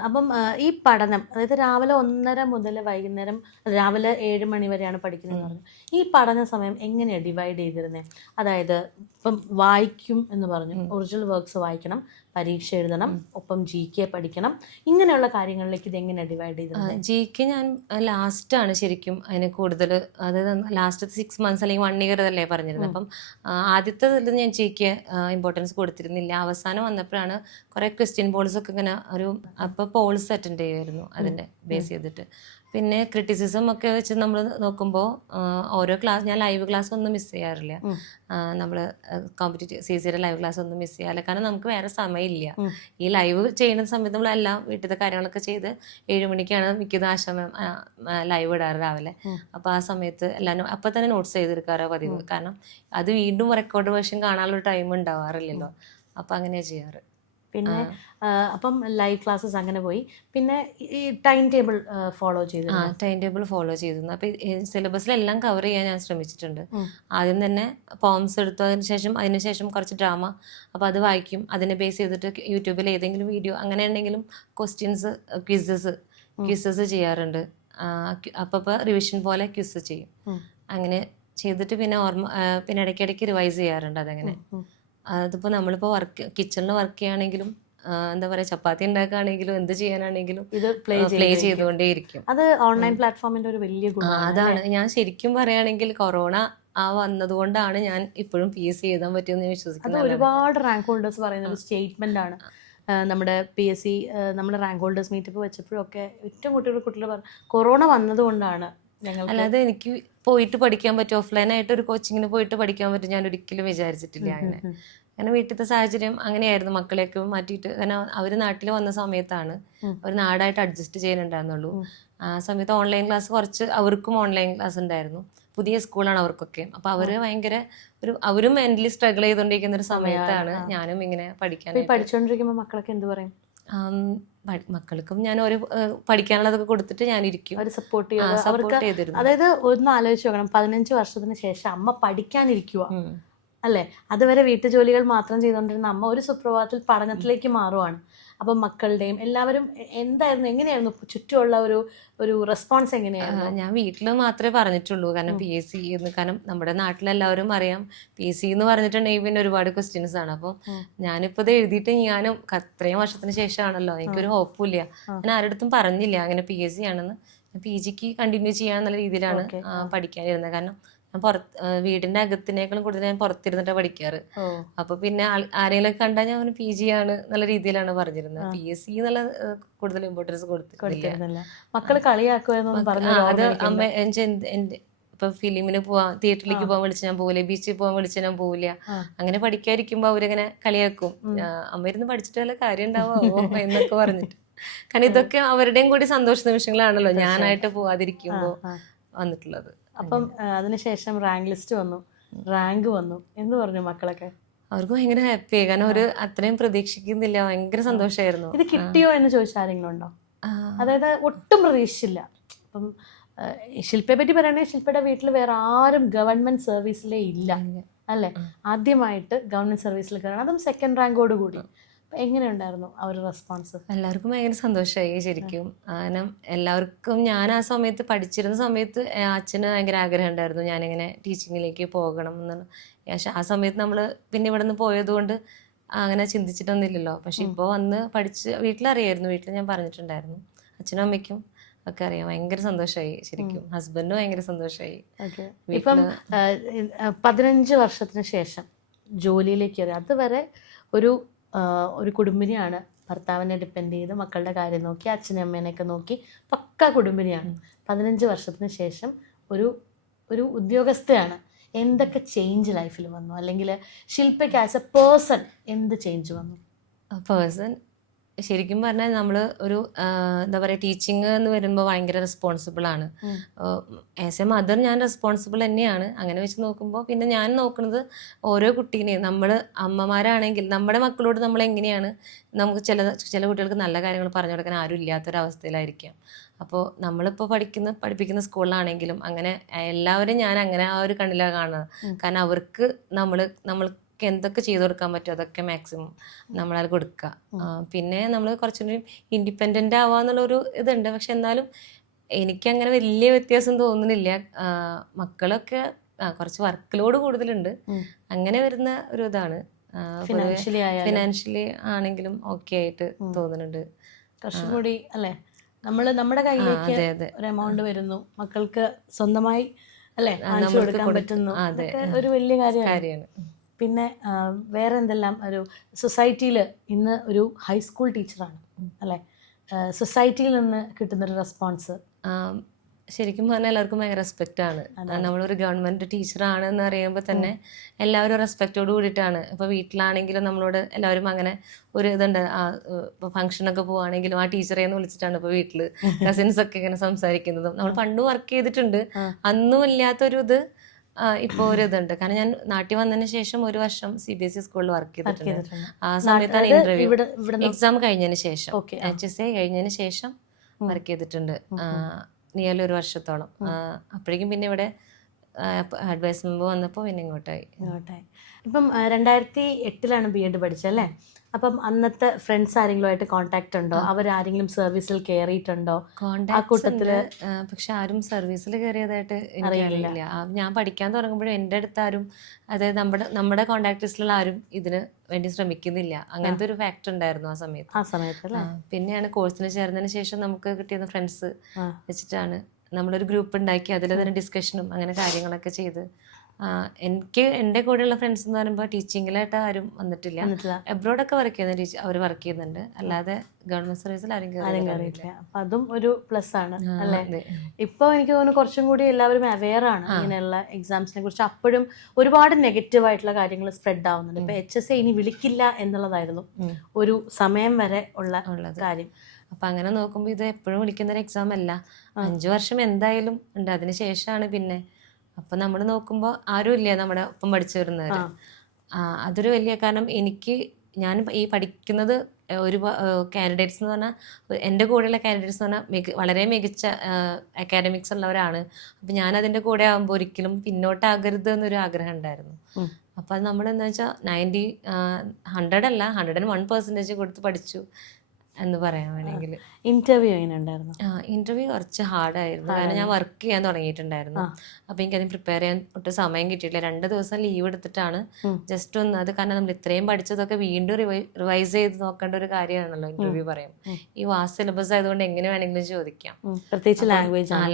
അപ്പം ഈ പഠനം, അതായത് രാവിലെ 1:30 മുതൽ വൈകുന്നേരം രാവിലെ 7 മണി വരെയാണ് പഠിക്കുന്നതെന്ന് പറഞ്ഞു. ഈ പഠന സമയം എങ്ങനെയാണ് ഡിവൈഡ് ചെയ്തിരുന്നത്? അതായത് ഇപ്പം വായിക്കും എന്ന് പറഞ്ഞു, ഒറിജിനൽ വർക്ക്സ് വായിക്കണം, പരീക്ഷ എഴുതണം, ഒപ്പം GK പഠിക്കണം, ഇങ്ങനെയുള്ള കാര്യങ്ങളിലേക്ക് ഇത് എങ്ങനെയാണ് ഡിവൈഡ് ചെയ്തത്? GK ഞാൻ ലാസ്റ്റാണ് ശരിക്കും അതിന് കൂടുതൽ, അതായത് ലാസ്റ്റ് 6 മന്ത്സ് അല്ലെങ്കിൽ 1 ഇയർ അല്ലേ പറഞ്ഞിരുന്നത്. അപ്പം ആദ്യത്തെ ഞാൻ GK ഇമ്പോർട്ടൻസ് കൊടുത്തിരുന്നില്ല. അവസാനം വന്നപ്പോഴാണ് കുറേ ക്വസ്റ്റ്യൻ പോൾസ് ഒക്കെ ഇങ്ങനെ അപ്പോൾ പോൾസ് അറ്റൻഡ് ചെയ്യുമായിരുന്നു അതിൻ്റെ ബേസ് ചെയ്തിട്ട്. പിന്നെ ക്രിറ്റിസിസം ഒക്കെ വെച്ച് നമ്മൾ നോക്കുമ്പോൾ ഓരോ ക്ലാസ് ഞാൻ ലൈവ് ക്ലാസ് ഒന്നും മിസ് ചെയ്യാറില്ല. നമ്മൾ കോമ്പറ്റേറ്റീവ് CCയുടെ ലൈവ് ക്ലാസ് ഒന്നും മിസ് ചെയ്യാറില്ല. കാരണം നമുക്ക് വേറെ സമയമില്ല. ഈ ലൈവ് ചെയ്യുന്ന സമയത്ത് നമ്മളെല്ലാം വീട്ടിലത്തെ കാര്യങ്ങളൊക്കെ ചെയ്ത് 7 മണിക്കാണ് മിക്കത് ആശ്രമം ലൈവ് ഇടാറ് രാവിലെ. അപ്പോൾ ആ സമയത്ത് എല്ലാം അപ്പം തന്നെ നോട്ട്സ് ചെയ്തെടുക്കാറോ പതിവ്. കാരണം അത് വീണ്ടും റെക്കോർഡ് വേർഷൻ കാണാനുള്ള ടൈം ഉണ്ടാവാറില്ലല്ലോ. അപ്പം അങ്ങനെയാണ് ചെയ്യാറ്. പിന്നെ അപ്പം ലൈവ് ക്ലാസ്സസ് അങ്ങനെ പോയി. പിന്നെ ഈ ടൈം ടേബിൾ ഫോളോ ചെയ്തു? ടൈം ടേബിൾ ഫോളോ ചെയ്തിരുന്നു. അപ്പോൾ സിലബസിലെല്ലാം കവർ ചെയ്യാൻ ഞാൻ ശ്രമിച്ചിട്ടുണ്ട്. ആദ്യം തന്നെ പോംസ് എടുത്തു, അതിനുശേഷം കുറച്ച് ഡ്രാമ, അപ്പോൾ അത് വായിക്കും. അതിനെ ബേസ് ചെയ്തിട്ട് യൂട്യൂബിൽ ഏതെങ്കിലും വീഡിയോ അങ്ങനെ ഉണ്ടെങ്കിലും ക്വസ്റ്റ്യൻസ് ക്വിസസ് ചെയ്യാറുണ്ട്. അപ്പോൾ റിവിഷൻ പോലെ ക്വിസ് ചെയ്യും. അങ്ങനെ ചെയ്തിട്ട് പിന്നെ ഇടയ്ക്കിടയ്ക്ക് റിവൈസ് ചെയ്യാറുണ്ട്. അതങ്ങനെ അതിപ്പോൾ നമ്മളിപ്പോൾ കിച്ചണിൽ വർക്ക് ചെയ്യുകയാണെങ്കിലും എന്താ പറയുക, ചപ്പാത്തി ഉണ്ടാക്കുകയാണെങ്കിലും എന്ത് ചെയ്യാനാണെങ്കിലും ഇത് പ്ലേ ചെയ്തുകൊണ്ടേയിരിക്കും. അത് ഓൺലൈൻ പ്ലാറ്റ്ഫോമിന്റെ ഒരു വലിയ ഗുണം. അതാണ് ഞാൻ ശരിക്കും പറയുകയാണെങ്കിൽ കൊറോണ വന്നതുകൊണ്ടാണ് ഞാൻ ഇപ്പോഴും PSC എഴുതാൻ പറ്റുമെന്ന് വിശ്വസിക്കുന്നത്. ഒരുപാട് റാങ്ക് ഹോൾഡേഴ്സ് പറയുന്ന ഒരു സ്റ്റേറ്റ്മെന്റ് ആണ്. നമ്മുടെ PSC നമ്മുടെ റാങ്ക് ഹോൾഡേഴ്സ് മീറ്റപ്പ് വെച്ചപ്പോഴൊക്കെ ഏറ്റവും കുട്ടികൾ പറഞ്ഞു കൊറോണ വന്നതുകൊണ്ടാണ്. അല്ലാതെ എനിക്ക് പോയിട്ട് പഠിക്കാൻ പറ്റും, ഓഫ്ലൈനായിട്ട് ഒരു കോച്ചിങ്ങിന് പോയിട്ട് പഠിക്കാൻ പറ്റും ഞാൻ ഒരിക്കലും വിചാരിച്ചിട്ടില്ല. അങ്ങനെ വീട്ടിലത്തെ സാഹചര്യം അങ്ങനെയായിരുന്നു. മക്കളെയൊക്കെ മാറ്റിയിട്ട്, കാരണം അവർ നാട്ടിൽ വന്ന സമയത്താണ് അവർ നാടായിട്ട് അഡ്ജസ്റ്റ് ചെയ്യാനുണ്ടായിരുന്നുള്ളൂ. ആ സമയത്ത് ഓൺലൈൻ ക്ലാസ് കുറച്ച് അവർക്കും ഓൺലൈൻ ക്ലാസ് ഉണ്ടായിരുന്നു. പുതിയ സ്കൂളാണ് അവർക്കൊക്കെ. അപ്പോൾ അവർ ഭയങ്കര അവരും മെന്റലി സ്ട്രഗിൾ ചെയ്തുകൊണ്ടിരിക്കുന്ന ഒരു സമയത്താണ് ഞാനും ഇങ്ങനെ പഠിച്ചുകൊണ്ടിരിക്കുമ്പോൾ മക്കളൊക്കെ എന്ത് പറയും? മക്കൾക്കും ഞാൻ ഒരു പഠിക്കാനുള്ളതൊക്കെ കൊടുത്തിട്ട് ഞാനിരിക്കും, സപ്പോർട്ട് ചെയ്തിരുന്നു. അതായത് ഒന്ന് ആലോചിച്ച് നോക്കണം, 15 വർഷത്തിന് ശേഷം അമ്മ പഠിക്കാനിരിക്കുക, അല്ലേ? അതുവരെ വീട്ടുജോലികൾ മാത്രം ചെയ്തുകൊണ്ടിരുന്ന അമ്മ ഒരു സുപ്രഭാതത്തിൽ പഠനത്തിലേക്ക് മാറുവാണ്. അപ്പം മക്കളുടെയും എല്ലാവരും എന്തായിരുന്നു, എങ്ങനെയായിരുന്നു ചുറ്റുമുള്ള ഒരു റെസ്പോൺസ് എങ്ങനെയായിരുന്നു? ഞാൻ വീട്ടിൽ മാത്രമേ പറഞ്ഞിട്ടുള്ളൂ, കാരണം PSC എന്ന്, കാരണം നമ്മുടെ നാട്ടിലെല്ലാവരും അറിയാം PSC എന്ന് പറഞ്ഞിട്ടുണ്ടെങ്കിൽ പിന്നെ ഒരുപാട് ക്വസ്റ്റ്യൻസ് ആണ്. അപ്പം ഞാനിപ്പോൾ ഇത് എഴുതിയിട്ട് ഞാനും അത്രയും വർഷത്തിന് ശേഷമാണല്ലോ, എനിക്കൊരു ഹോപ്പുമില്ല. ഞാൻ ആരുടെടുത്തും പറഞ്ഞില്ല അങ്ങനെ PSC ആണെന്ന്. PGക്ക് കണ്ടിന്യൂ ചെയ്യാന്നുള്ള രീതിയിലാണ് പഠിക്കാനിരുന്നത്. കാരണം ഞാൻ വീടിന്റെ അകത്തിനേക്കാളും കൂടുതൽ ഞാൻ പുറത്തിരുന്നിട്ടാണ് പഠിക്കാറ്. അപ്പൊ പിന്നെ ആരെങ്കിലും കണ്ടാൽ ഞാൻ PG ആണ് എന്നുള്ള രീതിയിലാണ് പറഞ്ഞിരുന്നത്. PSC എന്നുള്ള കൂടുതൽ ഇമ്പോർട്ടൻസ് കൊടുത്തിട്ടില്ല. മക്കള് കളിയാക്കുമെന്നൊന്നും പറഞ്ഞു? അത് അമ്മ എന്റെ ഇപ്പൊ ഫിലിമിന് പോവാൻ, തിയേറ്ററിലേക്ക് പോകാൻ വിളിച്ചാൽ ഞാൻ പോവില്ല, ബീച്ചിൽ പോകാൻ വിളിച്ചാൽ ഞാൻ പോവില്ല. അങ്ങനെ പഠിക്കാതിരിക്കുമ്പോ അവരിങ്ങനെ കളിയാക്കും, അമ്മ ഇരുന്ന് പഠിച്ചിട്ട് വല്ല കാര്യം ഉണ്ടാവോ എന്നൊക്കെ പറഞ്ഞിട്ട്. കാരണം ഇതൊക്കെ അവരുടെയും കൂടി സന്തോഷ നിമിഷങ്ങളാണല്ലോ ഞാനായിട്ട് പോവാതിരിക്കുമ്പോ വന്നിട്ടുള്ളത്. അപ്പം അതിനുശേഷം റാങ്ക് ലിസ്റ്റ് വന്നു, റാങ്ക് വന്നു, എന്ന് പറഞ്ഞു മക്കളൊക്കെ? അവർക്ക് ഭയങ്കര ഹാപ്പിയായി, കാരണം അവര് അത്രയും പ്രതീക്ഷിക്കുന്നില്ല, ഭയങ്കര സന്തോഷമായിരുന്നു. ഇത് കിട്ടിയോ എന്ന് ചോദിച്ചാൽ ആരെങ്കിലും ഉണ്ടോ? അതായത് ഒട്ടും പ്രതീക്ഷിച്ചില്ല. അപ്പം ശില്പയെ പറ്റി പറയുകയാണെങ്കിൽ ശില്പയുടെ വീട്ടിൽ വേറെ ആരും ഗവൺമെന്റ് സർവീസിലേ ഇല്ല അല്ലേ? ആദ്യമായിട്ട് ഗവൺമെന്റ് സർവീസിൽ കയറണം, അതും സെക്കൻഡ് റാങ്കോട് കൂടി. എങ്ങനെയുണ്ടായിരുന്നു ആ ഒരു റെസ്പോൺസ്? എല്ലാവർക്കും ഭയങ്കര സന്തോഷമായി ശരിക്കും. കാരണം എല്ലാവർക്കും, ഞാൻ ആ സമയത്ത് പഠിച്ചിരുന്ന സമയത്ത് അച്ഛന് ഭയങ്കര ആഗ്രഹം ഉണ്ടായിരുന്നു ഞാനിങ്ങനെ ടീച്ചിങ്ങിലേക്ക് പോകണം എന്ന്. പക്ഷെ ആ സമയത്ത് നമ്മൾ പിന്നെ ഇവിടെ നിന്ന് പോയതുകൊണ്ട് അങ്ങനെ ചിന്തിച്ചിട്ടൊന്നുമില്ലല്ലോ. പക്ഷെ ഇപ്പോൾ വന്ന് പഠിച്ച് വീട്ടിലറിയായിരുന്നു, വീട്ടിൽ ഞാൻ പറഞ്ഞിട്ടുണ്ടായിരുന്നു, അച്ഛനും അമ്മയ്ക്കും ഒക്കെ അറിയാം. ഭയങ്കര സന്തോഷമായി ശരിക്കും, ഹസ്ബൻഡും ഭയങ്കര സന്തോഷമായി. ഇപ്പം 15 വർഷത്തിന് ശേഷം ജോലിയിലേക്ക് കയറി. അതുവരെ ഒരു കുടുംബിനിയാണ്, ഭർത്താവിനെ ഡിപ്പെൻഡ് ചെയ്ത് മക്കളുടെ കാര്യം നോക്കി അച്ഛനും അമ്മേനെയൊക്കെ നോക്കി പക്ക കുടുംബിനിയാണ്. 15 വർഷത്തിന് ശേഷം ഒരു ഉദ്യോഗസ്ഥയാണ്. എന്തൊക്കെ ചേഞ്ച് ലൈഫിൽ വന്നു? അല്ലെങ്കിൽ ശില്പയ്ക്ക് ആസ് എ പേഴ്സൺ എന്ത് ചേഞ്ച് വന്നു? പേഴ്സൺ ശരിക്കും പറഞ്ഞാൽ നമ്മൾ ഒരു എന്താ പറയുക, ടീച്ചിങ് എന്ന് വരുമ്പോൾ ഭയങ്കര റെസ്പോൺസിബിളാണ്. ആസ് എ മദർ ഞാൻ റെസ്പോൺസിബിൾ തന്നെയാണ്. അങ്ങനെ വെച്ച് നോക്കുമ്പോൾ പിന്നെ ഞാൻ നോക്കുന്നത് ഓരോ കുട്ടീനെയും, നമ്മൾ അമ്മമാരാണെങ്കിൽ നമ്മുടെ മക്കളോട് നമ്മൾ എങ്ങനെയാണ്, നമുക്ക് ചില കുട്ടികൾക്ക് നല്ല കാര്യങ്ങൾ പറഞ്ഞു കൊടുക്കാൻ ആരും ഇല്ലാത്തൊരവസ്ഥയിലായിരിക്കാം. അപ്പോൾ നമ്മളിപ്പോൾ പഠിപ്പിക്കുന്ന സ്കൂളിലാണെങ്കിലും അങ്ങനെ എല്ലാവരും ഞാൻ അങ്ങനെ ആ ഒരു കണ്ണിലാണ് കാണുന്നത്. കാരണം അവർക്ക് നമ്മൾക്ക് എന്തൊക്കെ ചെയ്തു കൊടുക്കാൻ പറ്റുമോ അതൊക്കെ മാക്സിമം നമ്മളത് കൊടുക്കുക. പിന്നെ നമ്മൾ കുറച്ചുകൂടി ഇൻഡിപെൻഡൻ്റ് ആവാന്നുള്ളൊരു ഇതുണ്ട്. പക്ഷെ എന്നാലും എനിക്കങ്ങനെ വലിയ വ്യത്യാസം തോന്നുന്നില്ല. മക്കളൊക്കെ കുറച്ച് വർക്ക് ലോഡ് കൂടുതലുണ്ട്, അങ്ങനെ വരുന്ന ഒരു ഇതാണ്. ഫിനാൻഷ്യലി ആണെങ്കിലും ഓക്കെ ആയിട്ട് തോന്നുന്നുണ്ട്. കുറച്ചുകൂടി അല്ലേ, നമ്മുടെ കയ്യിലേക്ക് ഒരു എമൗണ്ട് വരുന്നു, മക്കൾക്ക് സ്വന്തമായി അല്ലേ കൊടുക്കാൻ പറ്റുന്നു, ഒരു വലിയ കാര്യമാണ്. പിന്നെ വേറെ എന്തെല്ലാം, ഒരു സൊസൈറ്റിയിൽ ഇന്ന് ഒരു ഹൈസ്കൂൾ ടീച്ചറാണ് അല്ലേ, സൊസൈറ്റിയിൽ നിന്ന് കിട്ടുന്നൊരു റെസ്പോൺസ് ശരിക്കും പറഞ്ഞാൽ എല്ലാവർക്കും ഭയങ്കര റെസ്പെക്റ്റ് ആണ്. നമ്മളൊരു ഗവൺമെൻറ് ടീച്ചറാണ് എന്ന് അറിയുമ്പോൾ തന്നെ എല്ലാവരും റെസ്പെക്റ്റോട് കൂടിയിട്ടാണ്. ഇപ്പോൾ വീട്ടിലാണെങ്കിലും നമ്മളോട് എല്ലാവരും അങ്ങനെ ഒരു ഇതുണ്ട്. ഇപ്പോൾ ഫംഗ്ഷനൊക്കെ പോവുകയാണെങ്കിലും ആ ടീച്ചറെ എന്ന് വിളിച്ചിട്ടാണ് ഇപ്പോൾ വീട്ടിൽ കസിൻസൊക്കെ ഇങ്ങനെ സംസാരിക്കുന്നതും. നമ്മൾ പണ്ട് വർക്ക് ചെയ്തിട്ടുണ്ട്, അന്നും ഇല്ലാത്തൊരു ഇത് ഇപ്പോൾ ഒരു ഇതുണ്ട്. കാരണം ഞാൻ നാട്ടിൽ വന്നതിന് ശേഷം 1 വർഷം CBSE സ്കൂളിൽ വർക്ക് ചെയ്തിട്ടുണ്ട്. ആ സമയത്താണ് ഇന്റർവ്യൂ, എക്സാം കഴിഞ്ഞതിന് ശേഷം, HSA കഴിഞ്ഞതിന് ശേഷം വർക്ക് ചെയ്തിട്ടുണ്ട് നിയർലി 1 വർഷത്തോളം. അപ്പോഴേക്കും പിന്നെ ഇവിടെ അഡ്വൈസ് മെമ്പർ വന്നപ്പോൾ പിന്നെ ഇങ്ങോട്ടായി. ഇപ്പം 2008 BEd പഠിച്ചല്ലേ? അപ്പം അന്നത്തെ ഫ്രണ്ട്സ് ആരെങ്കിലുമായിട്ട് കോണ്ടാക്ട് ഉണ്ടോ? അവരാരെങ്കിലും സർവീസിൽ കയറിയിട്ടുണ്ടോ? ആ കൂട്ടത്തില് പക്ഷെ ആരും സർവീസിൽ കയറിയതായിട്ട് എനിക്കറിയില്ല. ഞാൻ പഠിക്കാൻ തുടങ്ങുമ്പോഴും എൻ്റെ അടുത്ത് ആരും, അതായത് നമ്മുടെ കോണ്ടാക്ട് ലിസ്റ്റിലുള്ള ആരും ഇതിന് വേണ്ടി ശ്രമിക്കുന്നില്ല. അങ്ങനത്തെ ഒരു ഫാക്ടർ ഉണ്ടായിരുന്നു ആ സമയത്ത്. പിന്നെയാണ് കോഴ്സിന് ചേർന്നതിന് ശേഷം നമുക്ക് കിട്ടിയ ഫ്രണ്ട്സ് വെച്ചിട്ടാണ് നമ്മളൊരു ഗ്രൂപ്പ് ഉണ്ടാക്കി അതിൽ തന്നെ ഡിസ്കഷനും അങ്ങനെ കാര്യങ്ങളൊക്കെ ചെയ്ത്. എനിക്ക് എൻ്റെ കൂടെയുള്ള ഫ്രണ്ട്സ് എന്ന് പറയുമ്പോൾ ടീച്ചിങ്ങിലായിട്ട് ആരും വന്നിട്ടില്ല. എബ്രോഡൊക്കെ വർക്ക് ചെയ്യുന്ന അവർ വർക്ക് ചെയ്യുന്നുണ്ട്, അല്ലാതെ ഗവൺമെന്റ് സർവീസിൽ ആരും കയറിയിട്ടില്ല. അപ്പം അതും ഒരു പ്ലസ് ആണ് അല്ലേ? ഇപ്പോൾ എനിക്ക് തോന്നുന്നു കുറച്ചും കൂടി എല്ലാവരും അവെയർ ആണ് ഇങ്ങനെയുള്ള എക്സാംസിനെ കുറിച്ച്. അപ്പോഴും ഒരുപാട് നെഗറ്റീവ് ആയിട്ടുള്ള കാര്യങ്ങൾ സ്പ്രെഡ് ആവുന്നുണ്ട്. ഇപ്പൊ HSA ഇനി വിളിക്കില്ല എന്നുള്ളതായിരുന്നു ഒരു സമയം വരെ ഉള്ള കാര്യം. അപ്പം അങ്ങനെ നോക്കുമ്പോൾ ഇത് എപ്പോഴും വിളിക്കുന്നൊരു എക്സാം അല്ല, 5 വർഷം എന്തായാലും ഉണ്ട്, അതിന് ശേഷമാണ് പിന്നെ. അപ്പം നമ്മൾ നോക്കുമ്പോൾ ആരും ഇല്ല നമ്മുടെ ഒപ്പം പഠിച്ചു വരുന്നവർ. അതൊരു വലിയ കാരണം. ഞാൻ ഈ പഠിക്കുന്നത് ഒരു കാൻഡിഡേറ്റ്സ് എന്ന് പറഞ്ഞാൽ എൻ്റെ കൂടെയുള്ള കാൻഡിഡേറ്റ്സ് എന്ന് പറഞ്ഞാൽ വളരെ മികച്ച അക്കാഡമിക്സ് ഉള്ളവരാണ്. അപ്പം ഞാൻ അതിൻ്റെ കൂടെ ആകുമ്പോൾ ഒരിക്കലും പിന്നോട്ടാകരുത് എന്നൊരു ആഗ്രഹം ഉണ്ടായിരുന്നു. അപ്പം അത് നമ്മളെന്താ വെച്ചാൽ 100 അല്ല 101% കൊടുത്ത് പഠിച്ചു എന്ന് പറയാൻ വേണമെങ്കിൽ. ഇന്റർവ്യൂ എങ്ങനെ ഉണ്ടായിരുന്നു? ഇന്റർവ്യൂ കുറച്ച് ഹാർഡായിരുന്നു, കാരണം ഞാൻ വർക്ക് ചെയ്യാൻ തുടങ്ങിയിട്ടുണ്ടായിരുന്നു. അപ്പോൾ എനിക്കതിന് പ്രിപ്പയർ ചെയ്യാൻ ഒട്ടും സമയം കിട്ടിയിട്ടില്ല. 2 ദിവസം ലീവ് എടുത്തിട്ടാണ് ജസ്റ്റ് ഒന്ന് അത്, കാരണം നമ്മൾ ഇത്രയും പഠിച്ചതൊക്കെ വീണ്ടും റിവൈസ് ചെയ്ത് നോക്കേണ്ട ഒരു കാര്യമാണല്ലോ ഇന്റർവ്യൂ പറയും. ഈ വാസ്റ്റ് സിലബസ് ആയതുകൊണ്ട് എങ്ങനെ വേണമെങ്കിലും ചോദിക്കാം, പ്രത്യേകിച്ച്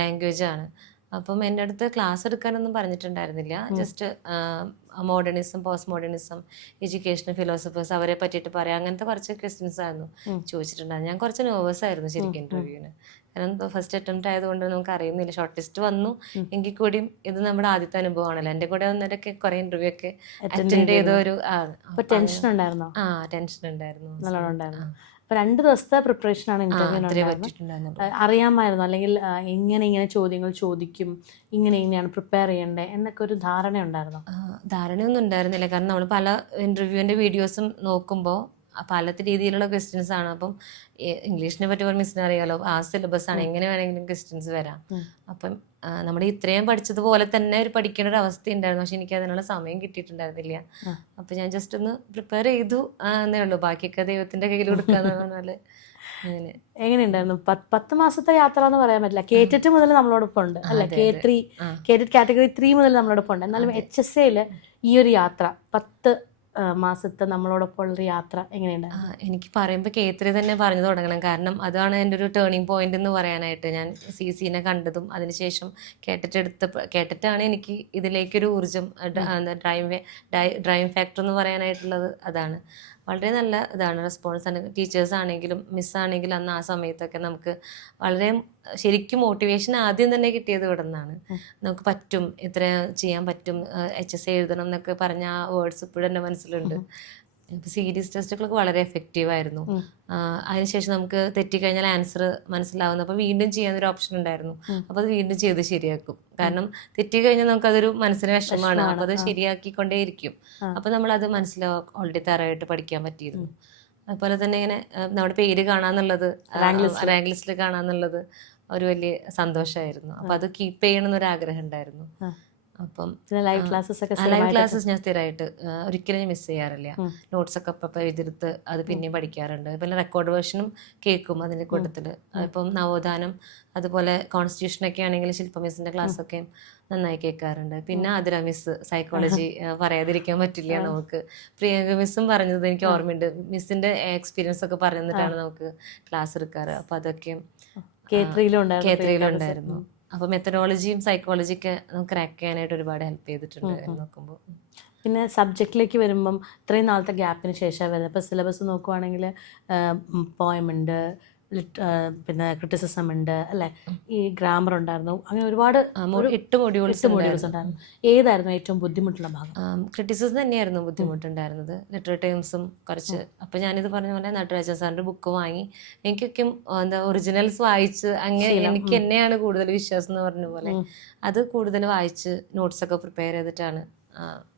ലാംഗ്വേജ് ആണ്. അപ്പം എൻ്റെ അടുത്ത് ക്ലാസ് എടുക്കാനൊന്നും പറഞ്ഞിട്ടുണ്ടായിരുന്നില്ല. Just modernism, post modernism, educational philosophers അവരെ പറ്റിയിട്ട് പറയാം, അങ്ങനത്തെ കുറച്ച് ക്വസ്റ്റ്യൻസ് ആയിരുന്നു ചോദിച്ചിട്ടുണ്ടായിരുന്നു. ഞാൻ കുറച്ച് നെർവസ് ആയിരുന്നു ശരിക്കും ഇന്റർവ്യൂവിന്, കാരണം ഫസ്റ്റ് അറ്റംപ്റ്റ് ആയതുകൊണ്ട് നമുക്ക് അറിയുന്നില്ല. ഷോർട്ട് ലിസ്റ്റ് വന്നു എങ്കിൽ കൂടിയും ഇത് നമ്മുടെ ആദ്യത്തെ അനുഭവമാണല്ലോ. എൻ്റെ കൂടെ വന്നിട്ടൊക്കെ കുറെ ഇന്റർവ്യൂ ഒക്കെ അറ്റൻഡ് ചെയ്ത ഒരു ടെൻഷൻ ഉണ്ടായിരുന്നോ? ടെൻഷൻ ഉണ്ടായിരുന്നു, നല്ലോണം ഉണ്ടായിരുന്നു. അപ്പൊ 2 ദിവസത്തെ പ്രിപ്പറേഷൻ ആണ് ഇന്റർവ്യൂവിന്. അറിയാമായിരുന്നു അല്ലെങ്കിൽ ഇങ്ങനെ ചോദ്യങ്ങൾ ചോദിക്കും, ഇങ്ങനെയാണ് പ്രിപ്പയർ ചെയ്യണ്ടേ എന്നൊക്കെ ഒരു ധാരണ ഉണ്ടായിരുന്നോ? ധാരണയൊന്നും ഉണ്ടായിരുന്നില്ല, കാരണം നമ്മൾ പല ഇന്റർവ്യൂവിന്റെ വീഡിയോസും നോക്കുമ്പോൾ പല രീതിയിലുള്ള ക്വസ്റ്റ്യൻസ് ആണ്. അപ്പം ഇംഗ്ലീഷിനെ പറ്റി ഒരു മിസ്സിന് അറിയാലോ, ആ സിലബസ് ആണ്, എങ്ങനെ വേണമെങ്കിലും ക്വസ്റ്റ്യൻസ് വരാം. അപ്പം നമ്മൾ ഇത്രയും പഠിച്ചതുപോലെ തന്നെ ഒരു പഠിക്കേണ്ട ഒരു അവസ്ഥ ഉണ്ടായിരുന്നു, പക്ഷെ എനിക്ക് അതിനുള്ള സമയം കിട്ടിയിട്ടുണ്ടായിരുന്നില്ല. അപ്പൊ ഞാൻ ജസ്റ്റ് ഒന്ന് പ്രിപ്പയർ ചെയ്തു എന്നേ ഉള്ളൂ, ബാക്കിയൊക്കെ ദൈവത്തിന്റെ കയ്യിൽ കൊടുക്കാന്ന് പറഞ്ഞാല്. അങ്ങനെ എങ്ങനെയുണ്ടായിരുന്നു? 10 മാസത്തെ യാത്ര എന്ന് പറയാൻ പറ്റില്ല. കേറ്ററ്റ് മുതൽ നമ്മളോടൊപ്പം ഉണ്ട് അല്ലെ, കേറ്ററ്റ് കാറ്റഗറി 3 മുതൽ നമ്മളോടൊപ്പം ഉണ്ട്. എന്നാലും HSAയിൽ ഈ ഒരു യാത്ര 10 മാസത്തെ നമ്മളോടൊപ്പം ഉള്ളൊരു യാത്ര എങ്ങനെയുണ്ടായിരുന്നു? എനിക്ക് പറയുമ്പോൾ K3 തന്നെ പറഞ്ഞു തുടങ്ങണം, കാരണം അതാണ് എൻ്റെ ഒരു ടേണിംഗ് പോയിന്റ് എന്ന് പറയാനായിട്ട്. ഞാൻ CCനെ കണ്ടതും അതിനുശേഷം കേട്ടിട്ടാണ് എനിക്ക് ഇതിലേക്കൊരു ഊർജം, ഡ്രൈവിംഗ് ഫാക്ടർ എന്ന് പറയാനായിട്ടുള്ളത് അതാണ്. വളരെ നല്ല ഇതാണ് റെസ്പോൺസ്. ടീച്ചേഴ്സ് ആണെങ്കിലും മിസ്സാണെങ്കിലും അന്ന് ആ സമയത്തൊക്കെ നമുക്ക് വളരെ ശരിക്കും മോട്ടിവേഷൻ ആദ്യം തന്നെ കിട്ടിയത് ഇവിടെ നിന്നാണ്. നമുക്ക് പറ്റും, ഇത്ര ചെയ്യാൻ പറ്റും, HSA എഴുതണം എന്നൊക്കെ പറഞ്ഞ ആ വേർഡ്സ് ഇപ്പോഴും എൻ്റെ മനസ്സിലുണ്ട്. സീരീസ് ടെസ്റ്റുകളൊക്കെ വളരെ എഫക്റ്റീവ് ആയിരുന്നു. അതിനുശേഷം നമുക്ക് തെറ്റിക്കഴിഞ്ഞാൽ ആൻസർ മനസ്സിലാവുന്നു, അപ്പോൾ വീണ്ടും ചെയ്യാനൊരു ഓപ്ഷൻ ഉണ്ടായിരുന്നു. അപ്പോൾ അത് വീണ്ടും ചെയ്ത് ശരിയാക്കും, കാരണം തെറ്റിക്കഴിഞ്ഞാൽ നമുക്കതൊരു മനസ്സിന് വിഷമമാണ്. അപ്പോൾ അത് ശരിയാക്കിക്കൊണ്ടേയിരിക്കും. അപ്പോൾ നമ്മളത് ഓൾറെഡി തറയായിട്ട് പഠിക്കാൻ പറ്റിയിരുന്നു. അതുപോലെ തന്നെ ഇങ്ങനെ നമ്മുടെ പേര് കാണാന്നുള്ളത്, റാങ്ക് ലിസ്റ്റിൽ കാണാന്നുള്ളത് ഒരു വലിയ സന്തോഷമായിരുന്നു. അപ്പോൾ അത് കീപ്പ് ചെയ്യണമെന്നൊരു ആഗ്രഹം ഉണ്ടായിരുന്നു. അപ്പം ലൈവ് ക്ലാസ്സസ് ഞാൻ സ്ഥിരമായിട്ട് ഒരിക്കലും ഞാൻ മിസ് ചെയ്യാറില്ല. നോട്ട്സ് ഒക്കെ അപ്പം എഴുതിയെടുത്ത് അത് പിന്നെയും പഠിക്കാറുണ്ട്. പിന്നെ റെക്കോർഡ് വേർഷനും കേൾക്കും അതിൻ്റെ കൂട്ടത്തിൽ. ഇപ്പം നവോത്ഥാനം, അതുപോലെ കോൺസ്റ്റിറ്റ്യൂഷനൊക്കെ ആണെങ്കിൽ ശില്പ മിസ്സിൻ്റെ ക്ലാസ്സൊക്കെ നന്നായി കേൾക്കാറുണ്ട്. പിന്നെ ആതിര മിസ് സൈക്കോളജി പറയാതിരിക്കാൻ പറ്റില്ല നമുക്ക്. പ്രിയങ്ക മിസ്സും പറഞ്ഞത് എനിക്ക് ഓർമ്മയുണ്ട്, മിസ്സിൻ്റെ എക്സ്പീരിയൻസ് ഒക്കെ പറഞ്ഞു തന്നിട്ടാണ് നമുക്ക് ക്ലാസ് എടുക്കാറ്. അപ്പം അതൊക്കെ K3 ഉണ്ടായിരുന്നു. അപ്പോൾ മെത്തഡോളജിയും സൈക്കോളജിയൊക്കെ നമുക്ക് ക്രാക്ക് ചെയ്യാനായിട്ട് ഒരുപാട് ഹെൽപ്പ് ചെയ്തിട്ടുണ്ട് നോക്കുമ്പോൾ. പിന്നെ സബ്ജക്റ്റിലേക്ക് വരുമ്പം ഇത്രയും നാളത്തെ ഗ്യാപ്പിന് ശേഷം വരുന്നത്, ഇപ്പോൾ സിലബസ് നോക്കുവാണെങ്കിൽ പോയം ഉണ്ട്, പിന്നെ ക്രിറ്റിസിസം ഉണ്ട് അല്ലേ, ഈ ഗ്രാമർ ഉണ്ടായിരുന്നു, അങ്ങനെ ഒരുപാട് 8 മൊഡ്യൂൾസ് ഉണ്ടായിരുന്നു. ഏതായിരുന്നു ഏറ്റവും ബുദ്ധിമുട്ടുള്ള ഭാഗം? ക്രിറ്റിസിസം തന്നെയായിരുന്നു ബുദ്ധിമുട്ടുണ്ടായിരുന്നത്, ലിറ്റററി ടേംസും കുറച്ച്. അപ്പോൾ ഞാനിത് പറഞ്ഞ പോലെ നടരാജൻ സാറിൻ്റെ ബുക്ക് വാങ്ങി എനിക്കൊക്കെ ഒറിജിനൽസ് വായിച്ച്, അങ്ങനെ എനിക്ക് എന്നെയാണ് കൂടുതൽ വിശ്വാസം എന്ന് പറഞ്ഞ പോലെ അത് കൂടുതൽ വായിച്ച് നോട്ട്സൊക്കെ പ്രിപ്പയർ ചെയ്തിട്ടാണ്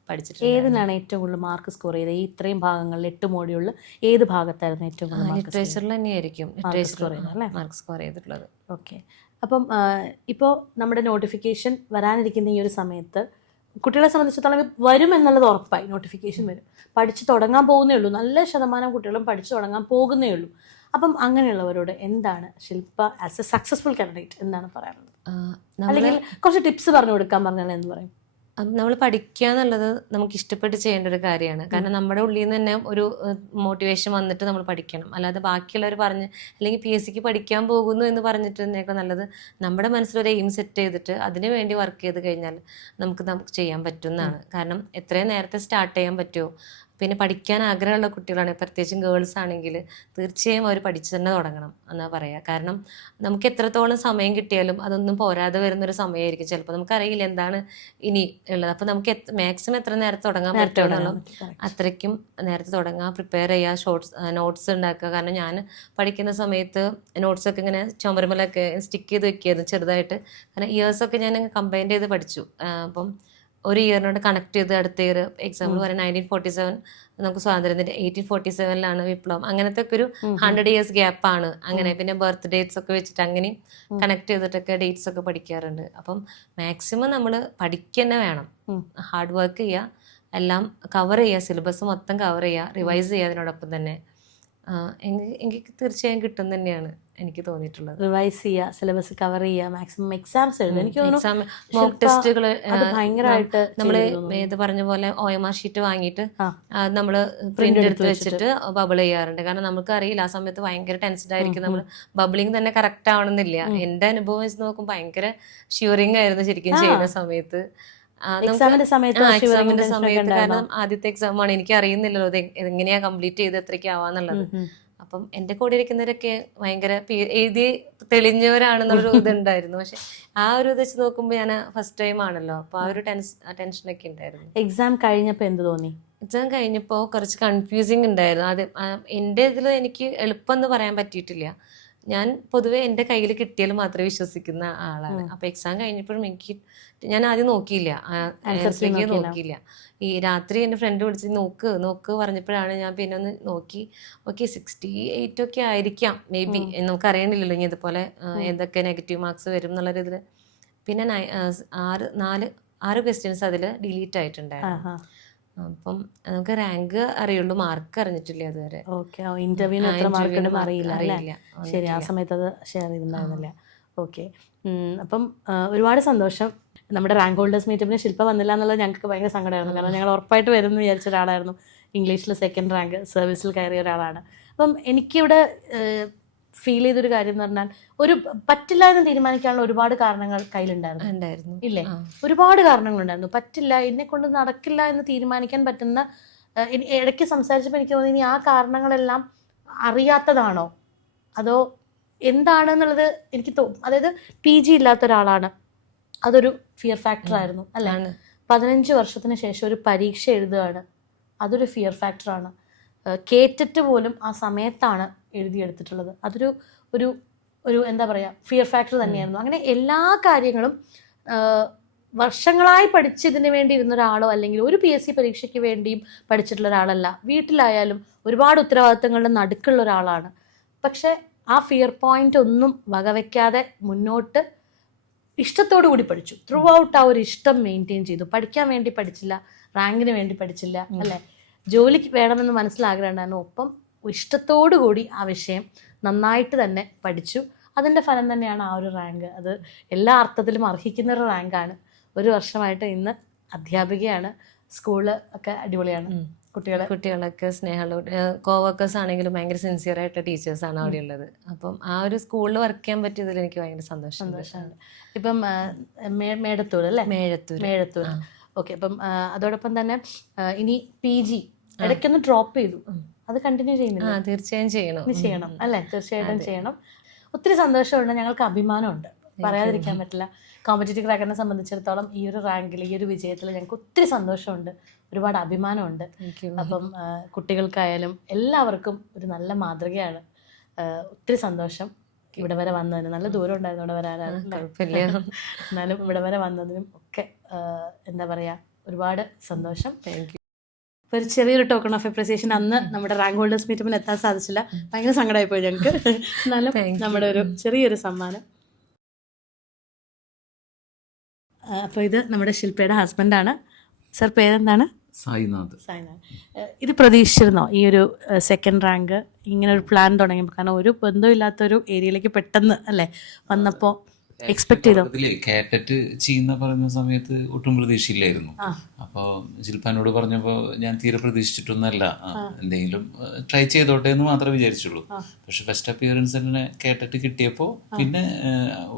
പഠിച്ചിട്ടുണ്ട്. ഏതിനാണ് ഏറ്റവും കൂടുതൽ മാർക്ക് സ്കോർ ചെയ്തത്? ഈ ഇത്രയും ഭാഗങ്ങളിൽ 8 മോഡ്യൂളിൽ ഏത് ഭാഗത്തായിരുന്നു ഏറ്റവും കൂടുതൽ? ലിറ്ററേച്ചറിൽ തന്നെയായിരിക്കും മാർക്ക് സ്കോർ ചെയ്തിട്ടുള്ളത്. ഓക്കെ. അപ്പം ഇപ്പോൾ നമ്മുടെ നോട്ടിഫിക്കേഷൻ വരാനിരിക്കുന്ന ഈ ഒരു സമയത്ത് കുട്ടികളെ സംബന്ധിച്ചിടത്തോളം വരുമെന്നുള്ളത് ഉറപ്പായി, നോട്ടിഫിക്കേഷൻ വരും, പഠിച്ചു തുടങ്ങാൻ പോകുന്നേ ഉള്ളൂ, നല്ല ശതമാനം കുട്ടികളും പഠിച്ചു തുടങ്ങാൻ പോകുന്നേ ഉള്ളൂ. അപ്പം അങ്ങനെയുള്ളവരോട് എന്താണ് ശില്പ ആസ് എ സക്സസ്ഫുൾ കാൻഡിഡേറ്റ് എന്താണ് പറയാനുള്ളത്? അല്ലെങ്കിൽ കുറച്ച് ടിപ്സ് പറഞ്ഞു കൊടുക്കാൻ പറഞ്ഞാൽ എന്ന് പറയും? നമ്മൾ പഠിക്കുക എന്നുള്ളത് നമുക്ക് ഇഷ്ടപ്പെട്ട് ചെയ്യേണ്ട ഒരു കാര്യമാണ്. കാരണം നമ്മുടെ ഉള്ളിൽ നിന്ന് തന്നെ ഒരു മോട്ടിവേഷൻ വന്നിട്ട് നമ്മൾ പഠിക്കണം. അല്ലാതെ ബാക്കിയുള്ളവർ പറഞ്ഞ് അല്ലെങ്കിൽ PSCക്ക് പഠിക്കാൻ പോകുന്നു എന്ന് പറഞ്ഞിട്ട് തന്നെയൊക്കെ നല്ലത് നമ്മുടെ മനസ്സിലൊരു എയിം സെറ്റ് ചെയ്തിട്ട് അതിന് വേണ്ടി വർക്ക് ചെയ്ത് കഴിഞ്ഞാൽ നമുക്ക് ചെയ്യാൻ പറ്റുന്നതാണ്. കാരണം എത്രയും നേരത്തെ സ്റ്റാർട്ട് ചെയ്യാൻ പറ്റുമോ, പിന്നെ പഠിക്കാൻ ആഗ്രഹമുള്ള കുട്ടികളാണ്, പ്രത്യേകിച്ചും ഗേൾസ് ആണെങ്കിൽ തീർച്ചയായും അവർ പഠിച്ചു തന്നെ തുടങ്ങണം എന്നാ പറയുക. കാരണം നമുക്ക് എത്രത്തോളം സമയം കിട്ടിയാലും അതൊന്നും പോരാതെ വരുന്നൊരു സമയമായിരിക്കും ചിലപ്പോൾ, നമുക്കറിയില്ല എന്താണ് ഇനി ഉള്ളത്. അപ്പോൾ നമുക്ക് മാക്സിമം എത്ര നേരത്തെ തുടങ്ങാൻ പറ്റുമെന്നുള്ള അത്രയ്ക്കും നേരത്തെ തുടങ്ങുക, പ്രിപ്പയർ ചെയ്യുക, നോട്ട്സ് ഉണ്ടാക്കുക. കാരണം ഞാൻ പഠിക്കുന്ന സമയത്ത് നോട്ട്സൊക്കെ ഇങ്ങനെ ചുമരുമലൊക്കെ സ്റ്റിക്ക് ചെയ്ത് വെക്കുകയായിരുന്നു ചെറുതായിട്ട്, കാരണം ഇയേഴ്സൊക്കെ ഞാൻ കമ്പൈൻ ചെയ്ത് പഠിച്ചു. അപ്പം ഒരു ഇയറിനോട് കണക്ട് ചെയ്ത് അടുത്ത ഇയർ എക്സാമ്പിൾ പറയാം 1947 നമുക്ക് സ്വാതന്ത്ര്യത്തിന്റെ 1847 വിപ്ലവം, അങ്ങനത്തെ ഒക്കെ ഒരു 100 years ഗ്യാപ്പാണ്. അങ്ങനെ പിന്നെ ബർത്ത് ഡേറ്റ്സ് ഒക്കെ വെച്ചിട്ട് അങ്ങനെയും കണക്ട് ചെയ്തിട്ടൊക്കെ ഡേറ്റ്സ് ഒക്കെ പഠിക്കാറുണ്ട്. അപ്പം മാക്സിമം നമ്മൾ പഠിക്കുക തന്നെ വേണം, ഹാർഡ് വർക്ക് ചെയ്യുക, എല്ലാം കവർ ചെയ്യുക, സിലബസ് മൊത്തം കവർ ചെയ്യുക, റിവൈസ് ചെയ്യുക. അതിനോടൊപ്പം തന്നെ എനിക്ക് തീർച്ചയായും കിട്ടും തന്നെയാണ് എനിക്ക് തോന്നിയിട്ടുള്ളത്. റിവൈസ് ചെയ്യുക, സിലബസ് കവർ ചെയ്യുക, മാക്സിമം എക്സാംസ് എഴുതുക. എനിക്ക് തോന്നുന്നു മോക്ക് ടെസ്റ്റുകൾ ഭയങ്കരമായിട്ട് നമ്മള് ഇത് പറഞ്ഞ പോലെ OMR ഷീറ്റ് വാങ്ങിയിട്ട് നമ്മള് പ്രിന്റ് എടുത്ത് വെച്ചിട്ട് ബബിൾ ചെയ്യാറുണ്ട്. കാരണം നമുക്ക് അറിയില്ല, ആ സമയത്ത് ഭയങ്കര ടെൻസ്ഡ് ആയിരിക്കും. നമ്മൾ ബബിളിങ് തന്നെ കറക്റ്റ് ആവണമെന്നില്ല. എന്റെ അനുഭവം വെച്ച് നോക്കുമ്പോൾ ഭയങ്കര ഷ്യൂറിങ് ആയിരുന്നു ശരിക്കും ചെയ്യുന്ന സമയത്ത്. എക്സാമിന്റെ സമയത്ത് കാരണം ആദ്യത്തെ എക്സാം ആണ്, എനിക്ക് അറിയുന്നില്ലല്ലോ എങ്ങനെയാ കംപ്ലീറ്റ് ചെയ്ത് എത്രയ്ക്ക് ആവാന്നുള്ളത്. അപ്പം എന്റെ കൂടെ ഇരിക്കുന്നവരൊക്കെ ഭയങ്കര എഴുതി തെളിഞ്ഞവരാണെന്നൊരു ഇതുണ്ടായിരുന്നു. പക്ഷെ ആ ഒരു ഇത് വെച്ച് നോക്കുമ്പോൾ ഞാൻ ഫസ്റ്റ് ടൈം ആണല്ലോ, അപ്പൊ ആ ഒരു ടെൻഷനൊക്കെ ഉണ്ടായിരുന്നു. എക്സാം കഴിഞ്ഞപ്പോ എന്ത് തോന്നി? എക്സാം കഴിഞ്ഞപ്പോൾ കുറച്ച് കൺഫ്യൂസിങ് ഉണ്ടായിരുന്നു. അത് എൻ്റെ ഇതിൽ എനിക്ക് എളുപ്പം എന്ന് പറയാൻ പറ്റിയിട്ടില്ല. ഞാൻ പൊതുവെ എൻ്റെ കയ്യിൽ കിട്ടിയാൽ മാത്രമേ വിശ്വസിക്കുന്ന ആളാണ്. അപ്പൊ എക്സാം കഴിഞ്ഞപ്പോഴും ഞാൻ ആദ്യം നോക്കിയില്ല, നോക്കിയില്ല. ഈ രാത്രി എൻ്റെ ഫ്രണ്ട് വിളിച്ച് നോക്ക് പറഞ്ഞപ്പോഴാണ് ഞാൻ പിന്നെ ഒന്ന് നോക്കി. ഓക്കെ 68 ഒക്കെ ആയിരിക്കാം മേ ബി, നമുക്ക് അറിയണില്ലല്ലോ ഇനി ഇതുപോലെ എന്തൊക്കെ നെഗറ്റീവ് മാർക്സ് വരും എന്നുള്ളൊരു ഇതിൽ. പിന്നെ 6 ക്വസ്റ്റ്യൻസ് അതിൽ ഡിലീറ്റ് ആയിട്ടുണ്ടായിരുന്നു. അപ്പം നമുക്ക് റാങ്ക് അറിയുള്ളൂ, മാർക്ക് അറിഞ്ഞിട്ടില്ല അതുവരെ. ഇന്റർവ്യൂവിന് എത്ര മാർക്ക് ഉണ്ടെന്ന് അറിയില്ല. ശരി, ആ സമയത്ത് അത് ഷെയർ ചെയ്തിട്ടുണ്ടായിരുന്നില്ല. ഓക്കെ, അപ്പം ഒരുപാട് സന്തോഷം. നമ്മുടെ റാങ്ക് ഹോൾഡേഴ്സ് മീറ്റപ്പിന് ശില്പ വന്നില്ല എന്നുള്ളത് ഞങ്ങൾക്ക് ഭയങ്കര സങ്കടമായിരുന്നു. കാരണം ഞങ്ങൾ ഉറപ്പായിട്ട് വരും എന്ന് വിചാരിച്ച ഒരാളായിരുന്നു. ഇംഗ്ലീഷിൽ 2nd റാങ്ക് സർവീസിൽ കയറിയ ഒരാളാണ്. അപ്പം എനിക്കിവിടെ ഫീൽ ചെയ്തൊരു കാര്യം എന്ന് പറഞ്ഞാൽ, ഒരു പറ്റില്ല എന്ന് തീരുമാനിക്കാനുള്ള ഒരുപാട് കാരണങ്ങൾ കയ്യിലുണ്ടായിരുന്നു ഇല്ലേ? ഒരുപാട് കാരണങ്ങളുണ്ടായിരുന്നു. പറ്റില്ല, എന്നെ കൊണ്ട് നടക്കില്ല എന്ന് തീരുമാനിക്കാൻ പറ്റുന്ന. ഇടയ്ക്ക് സംസാരിച്ചപ്പോൾ എനിക്ക് തോന്നി, ഇനി ആ കാരണങ്ങളെല്ലാം അറിയാത്തതാണോ അതോ എന്താണെന്നുള്ളത് എനിക്ക് അതായത് PG ഇല്ലാത്ത ഒരാളാണ്, അതൊരു ഫിയർ ഫാക്ടർ ആയിരുന്നു അല്ലേ? 15 വർഷത്തിന് ശേഷം ഒരു പരീക്ഷ എഴുതുകയാണ്, അതൊരു ഫിയർ ഫാക്ടറാണ്. കേറ്റിട്ട് പോലും ആ സമയത്താണ് എഴുതിയെടുത്തിട്ടുള്ളത്, അതൊരു ഒരു ഒരു എന്താ പറയുക, ഫിയർ ഫാക്ടർ തന്നെയായിരുന്നു. അങ്ങനെ എല്ലാ കാര്യങ്ങളും വർഷങ്ങളായി പഠിച്ചതിന് വേണ്ടി ഇരുന്ന ഒരാളോ അല്ലെങ്കിൽ ഒരു PSC പരീക്ഷയ്ക്ക് വേണ്ടിയും പഠിച്ചിട്ടുള്ള ഒരാളല്ല. വീട്ടിലായാലും ഒരുപാട് ഉത്തരവാദിത്തങ്ങളുടെ നടുക്കുള്ള ഒരാളാണ്. പക്ഷെ ആ ഫിയർ പോയിന്റ് ഒന്നും വകവയ്ക്കാതെ മുന്നോട്ട് ഇഷ്ടത്തോടു കൂടി പഠിച്ചു. ത്രൂ ഔട്ട് ആ ഒരു ഇഷ്ടം മെയിൻറ്റെയിൻ ചെയ്തു. പഠിക്കാൻ വേണ്ടി പഠിച്ചില്ല, റാങ്കിന് വേണ്ടി പഠിച്ചില്ല അല്ലേ, ജോലിക്ക് വേണമെന്ന് മനസ്സിലാഗ്രഹം ഉണ്ടായിരുന്നു. ഒപ്പം ഇഷ്ടത്തോടു കൂടി ആ വിഷയം നന്നായിട്ട് തന്നെ പഠിച്ചു. അതിൻ്റെ ഫലം തന്നെയാണ് ആ ഒരു റാങ്ക്. അത് എല്ലാ അർത്ഥത്തിലും അർഹിക്കുന്ന ഒരു റാങ്കാണ്. 1 വർഷമായിട്ട് ഇന്ന് അധ്യാപികയാണ്. സ്കൂള് ഒക്കെ അടിപൊളിയാണ്. കുട്ടികളൊക്കെ സ്നേഹമുള്ള കോവർക്കേഴ്സ് ആണെങ്കിലും ഭയങ്കര സിൻസിയർ ആയിട്ടുള്ള ടീച്ചേഴ്സാണ് അവിടെ ഉള്ളത്. അപ്പം ആ ഒരു സ്കൂളിൽ വർക്ക് ചെയ്യാൻ പറ്റിയതിൽ എനിക്ക് ഭയങ്കര സന്തോഷമാണ്. ഇപ്പം മേടത്തൂർ അല്ലേ? മേഴത്തൂർ. ഓക്കെ, അപ്പം അതോടൊപ്പം തന്നെ ഇനി PG ഇടയ്ക്കൊന്ന് ഡ്രോപ്പ് ചെയ്തു, അത് കണ്ടിന്യൂ ചെയ്യുന്നില്ല? തീർച്ചയായും ചെയ്യണം അല്ലേ? തീർച്ചയായിട്ടും ചെയ്യണം. ഒത്തിരി സന്തോഷമുണ്ട്, ഞങ്ങൾക്ക് അഭിമാനമുണ്ട്, പറയാതിരിക്കാൻ പറ്റില്ല. കോമ്പറ്റേറ്റീവ് ക്രാക്കറിനെ സംബന്ധിച്ചിടത്തോളം ഈ ഒരു റാങ്കിൽ, ഈ ഒരു വിജയത്തിൽ ഞങ്ങൾക്ക് ഒത്തിരി സന്തോഷമുണ്ട്, ഒരുപാട് അഭിമാനമുണ്ട്. അപ്പം കുട്ടികൾക്കായാലും എല്ലാവർക്കും ഒരു നല്ല മാതൃകയാണ്. ഒത്തിരി സന്തോഷം ഇവിടെ വരെ വന്നതിന്. നല്ല ദൂരം ഉണ്ടായിരുന്നു ഇവിടെ വരാനാണ്, എന്നാലും ഇവിടെ വരെ വന്നതിനും ഒക്കെ എന്താ പറയുക, ഒരുപാട് സന്തോഷം. Thank you. ഇപ്പോൾ ഒരു ചെറിയൊരു ടോക്കൺ ഓഫ് അപ്രിസിയേഷൻ അന്ന് നമ്മുടെ റാങ്ക് ഹോൾഡേഴ്സ് മീറ്റപ്പിന് എത്താൻ സാധിച്ചില്ല, ഭയങ്കര സങ്കടമായി പോയി ഞങ്ങൾക്ക്. എന്നാലും നമ്മുടെ ഒരു ചെറിയൊരു സമ്മാനം. അപ്പോൾ ഇത് നമ്മുടെ ശില്പയുടെ ഹസ്ബൻഡാണ്. സർ, പേരെന്താണ്? സായിനാഥ്. ഇത് പ്രതീക്ഷിച്ചിരുന്നോ ഈ ഒരു 2nd റാങ്ക്? ഇങ്ങനെ ഒരു പ്ലാൻ തുടങ്ങിയപ്പോൾ, കാരണം ഒരു ബന്ധമില്ലാത്തൊരു ഏരിയയിലേക്ക് പെട്ടെന്ന് അല്ലേ വന്നപ്പോൾ എക്സ്പെക്ട് ചെയ്തോ? കാറ്ററ്റ് ചെയ്യുന്ന പറയുന്ന സമയത്ത് ഒട്ടും പ്രതീക്ഷയില്ലായിരുന്നു. അപ്പോൾ ശില്പാനോട് പറഞ്ഞപ്പോൾ ഞാൻ തീരെ പ്രതീക്ഷിച്ചിട്ടൊന്നല്ല, എന്തെങ്കിലും ട്രൈ ചെയ്തോട്ടെ എന്ന് മാത്രമേ വിചാരിച്ചുള്ളൂ. പക്ഷെ ഫസ്റ്റ് അപ്പിയറൻസ് തന്നെ കാറ്ററ്റ് കിട്ടിയപ്പോൾ പിന്നെ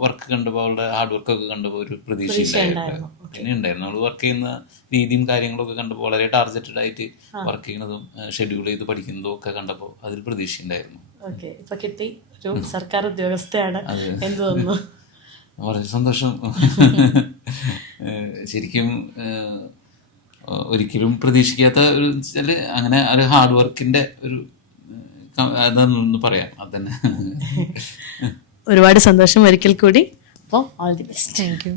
വർക്ക് കണ്ടപ്പോൾ, അവളുടെ ഹാർഡ് വർക്കൊക്കെ കണ്ടപ്പോൾ ഒരു പ്രതീക്ഷ ഉണ്ടായിരുന്നു. പിന്നെ ഉണ്ടായിരുന്നു, അവൾ വർക്ക് ചെയ്യുന്ന രീതിയും കാര്യങ്ങളൊക്കെ കണ്ടപ്പോൾ, വളരെ ടാർഗറ്റഡ് ആയിട്ട് വർക്ക് ചെയ്യുന്നതും ഷെഡ്യൂൾ ചെയ്ത് പഠിക്കുന്നതും ഒക്കെ കണ്ടപ്പോൾ അതിൽ പ്രതീക്ഷ ഉണ്ടായിരുന്നു. ഓക്കെ, ഇപ്പൊ കിട്ടി, ഒരു സർക്കാർ ഉദ്യോഗസ്ഥയാണ്. എന്ത് തോന്നുന്നു? വളരെ സന്തോഷം. ശരിക്കും ഒരിക്കലും പ്രതീക്ഷിക്കാത്ത ഒരു അങ്ങനെ ഒരു ഹാർഡ് വർക്കിന്റെ ഒരു അതൊന്ന് പറയാം, അതന്നെ. ഒരുപാട് സന്തോഷം ഒരിക്കൽ കൂടി. അപ്പോൾ all the best. Thank you.